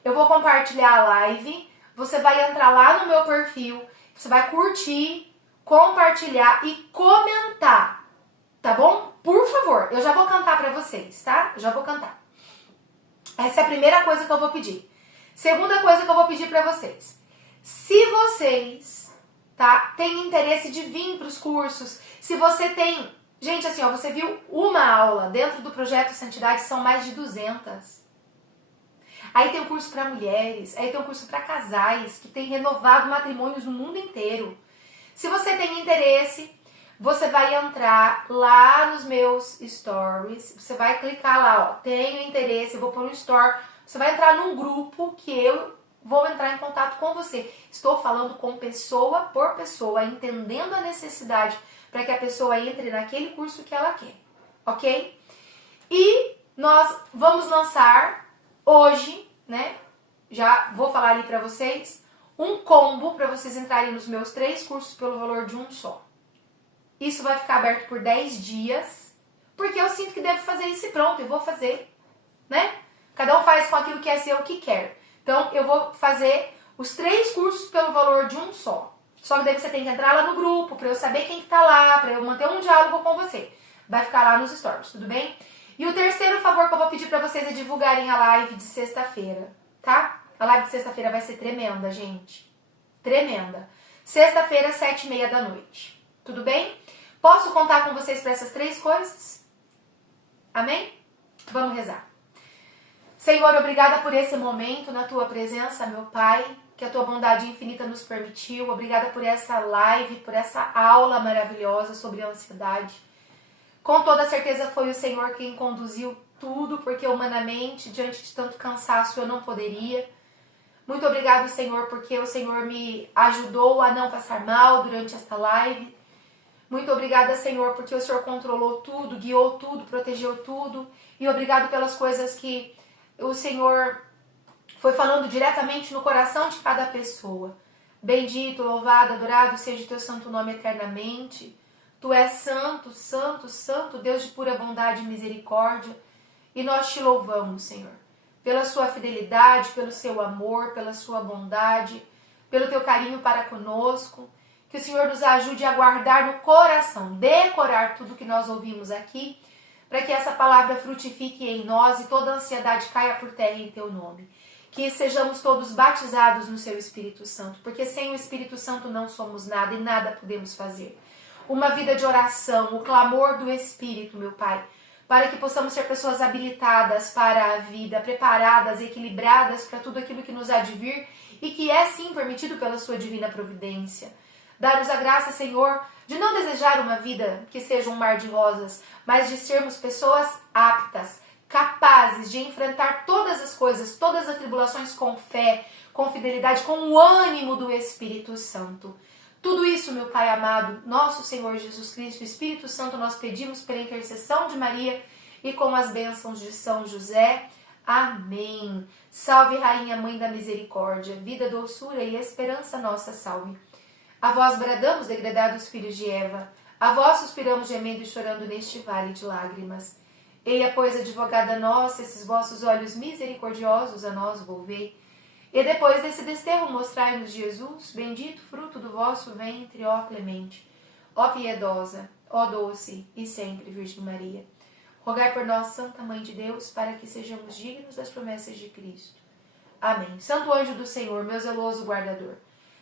eu vou compartilhar a live, você vai entrar lá no meu perfil, você vai curtir, compartilhar e comentar. Tá bom? Por favor, eu já vou cantar pra vocês, tá? Eu já vou cantar. Essa é a primeira coisa que eu vou pedir. Segunda coisa que eu vou pedir pra vocês. Se vocês, tá, têm interesse de vir pros cursos, se você tem... Gente, assim, ó, você viu uma aula dentro do Projeto Santidade, são mais de 200. Aí tem um curso pra mulheres, aí tem um curso pra casais, que tem renovado matrimônios no mundo inteiro. Se você tem interesse... Você vai entrar lá nos meus stories, você vai clicar lá, ó, tenho interesse, eu vou pôr um store, você vai entrar num grupo que eu vou entrar em contato com você. Estou falando com pessoa por pessoa, entendendo a necessidade para que a pessoa entre naquele curso que ela quer, ok? E nós vamos lançar hoje, né, já vou falar ali para vocês, um combo para vocês entrarem nos meus 3 cursos pelo valor de um só. Isso vai ficar aberto por 10 dias, porque eu sinto que devo fazer isso e pronto, eu vou fazer, né? Cada um faz com aquilo que é seu, o que quer. Então, eu vou fazer os 3 cursos pelo valor de um só. Só que daí você tem que entrar lá no grupo, pra eu saber quem que tá lá, pra eu manter um diálogo com você. Vai ficar lá nos stories, tudo bem? E o terceiro favor que eu vou pedir pra vocês é divulgarem a live de sexta-feira, tá? A live de sexta-feira vai ser tremenda, gente. Tremenda. Sexta-feira, 7h30 da noite. Tudo bem? Posso contar com vocês para essas 3 coisas? Amém? Vamos rezar. Senhor, obrigada por esse momento na Tua presença, meu Pai, que a Tua bondade infinita nos permitiu. Obrigada por essa live, por essa aula maravilhosa sobre a ansiedade. Com toda certeza foi o Senhor quem conduziu tudo, porque humanamente, diante de tanto cansaço, eu não poderia. Muito obrigado, Senhor, porque o Senhor me ajudou a não passar mal durante esta live. Muito obrigada, Senhor, porque o Senhor controlou tudo, guiou tudo, protegeu tudo. E obrigado pelas coisas que o Senhor foi falando diretamente no coração de cada pessoa. Bendito, louvado, adorado seja o teu santo nome eternamente. Tu és santo, santo, santo, Deus de pura bondade e misericórdia. E nós te louvamos, Senhor, pela sua fidelidade, pelo seu amor, pela sua bondade, pelo teu carinho para conosco. Que o Senhor nos ajude a guardar no coração, decorar tudo que nós ouvimos aqui, para que essa palavra frutifique em nós e toda ansiedade caia por terra em teu nome. Que sejamos todos batizados no seu Espírito Santo, porque sem o Espírito Santo não somos nada e nada podemos fazer. Uma vida de oração, o clamor do Espírito, meu Pai, para que possamos ser pessoas habilitadas para a vida, preparadas, equilibradas para tudo aquilo que nos há de vir e que é sim permitido pela sua divina providência. Dá-nos a graça, Senhor, de não desejar uma vida que seja um mar de rosas, mas de sermos pessoas aptas, capazes de enfrentar todas as coisas, todas as tribulações com fé, com fidelidade, com o ânimo do Espírito Santo. Tudo isso, meu Pai amado, nosso Senhor Jesus Cristo, Espírito Santo, nós pedimos pela intercessão de Maria e com as bênçãos de São José. Amém. Salve, Rainha, Mãe da Misericórdia, vida, doçura e esperança nossa, salve. A vós bradamos, degredados filhos de Eva, a vós suspiramos gemendo e chorando neste vale de lágrimas. Eia, pois, advogada nossa, esses vossos olhos misericordiosos a nós volvei. E depois desse desterro mostrai-nos Jesus, bendito fruto do vosso ventre, ó clemente, ó piedosa, ó doce e sempre Virgem Maria. Rogai por nós, Santa Mãe de Deus, para que sejamos dignos das promessas de Cristo. Amém. Santo anjo do Senhor, meu zeloso guardador,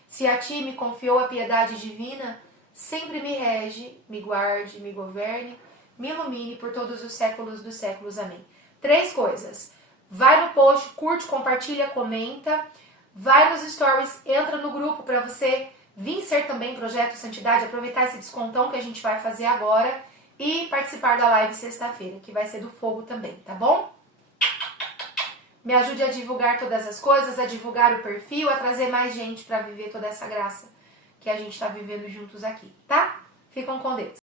se a ti me confiou a piedade divina, sempre me rege, me guarde, me governe, me ilumine por todos os séculos dos séculos. Amém. 3 coisas. Vai no post, curte, compartilha, comenta. Vai nos stories, entra no grupo para você vir ser também Projeto Santidade, aproveitar esse descontão que a gente vai fazer agora e participar da live sexta-feira, que vai ser do fogo também, tá bom? Me ajude a divulgar todas as coisas, a divulgar o perfil, a trazer mais gente para viver toda essa graça que a gente está vivendo juntos aqui, tá? Ficam com Deus.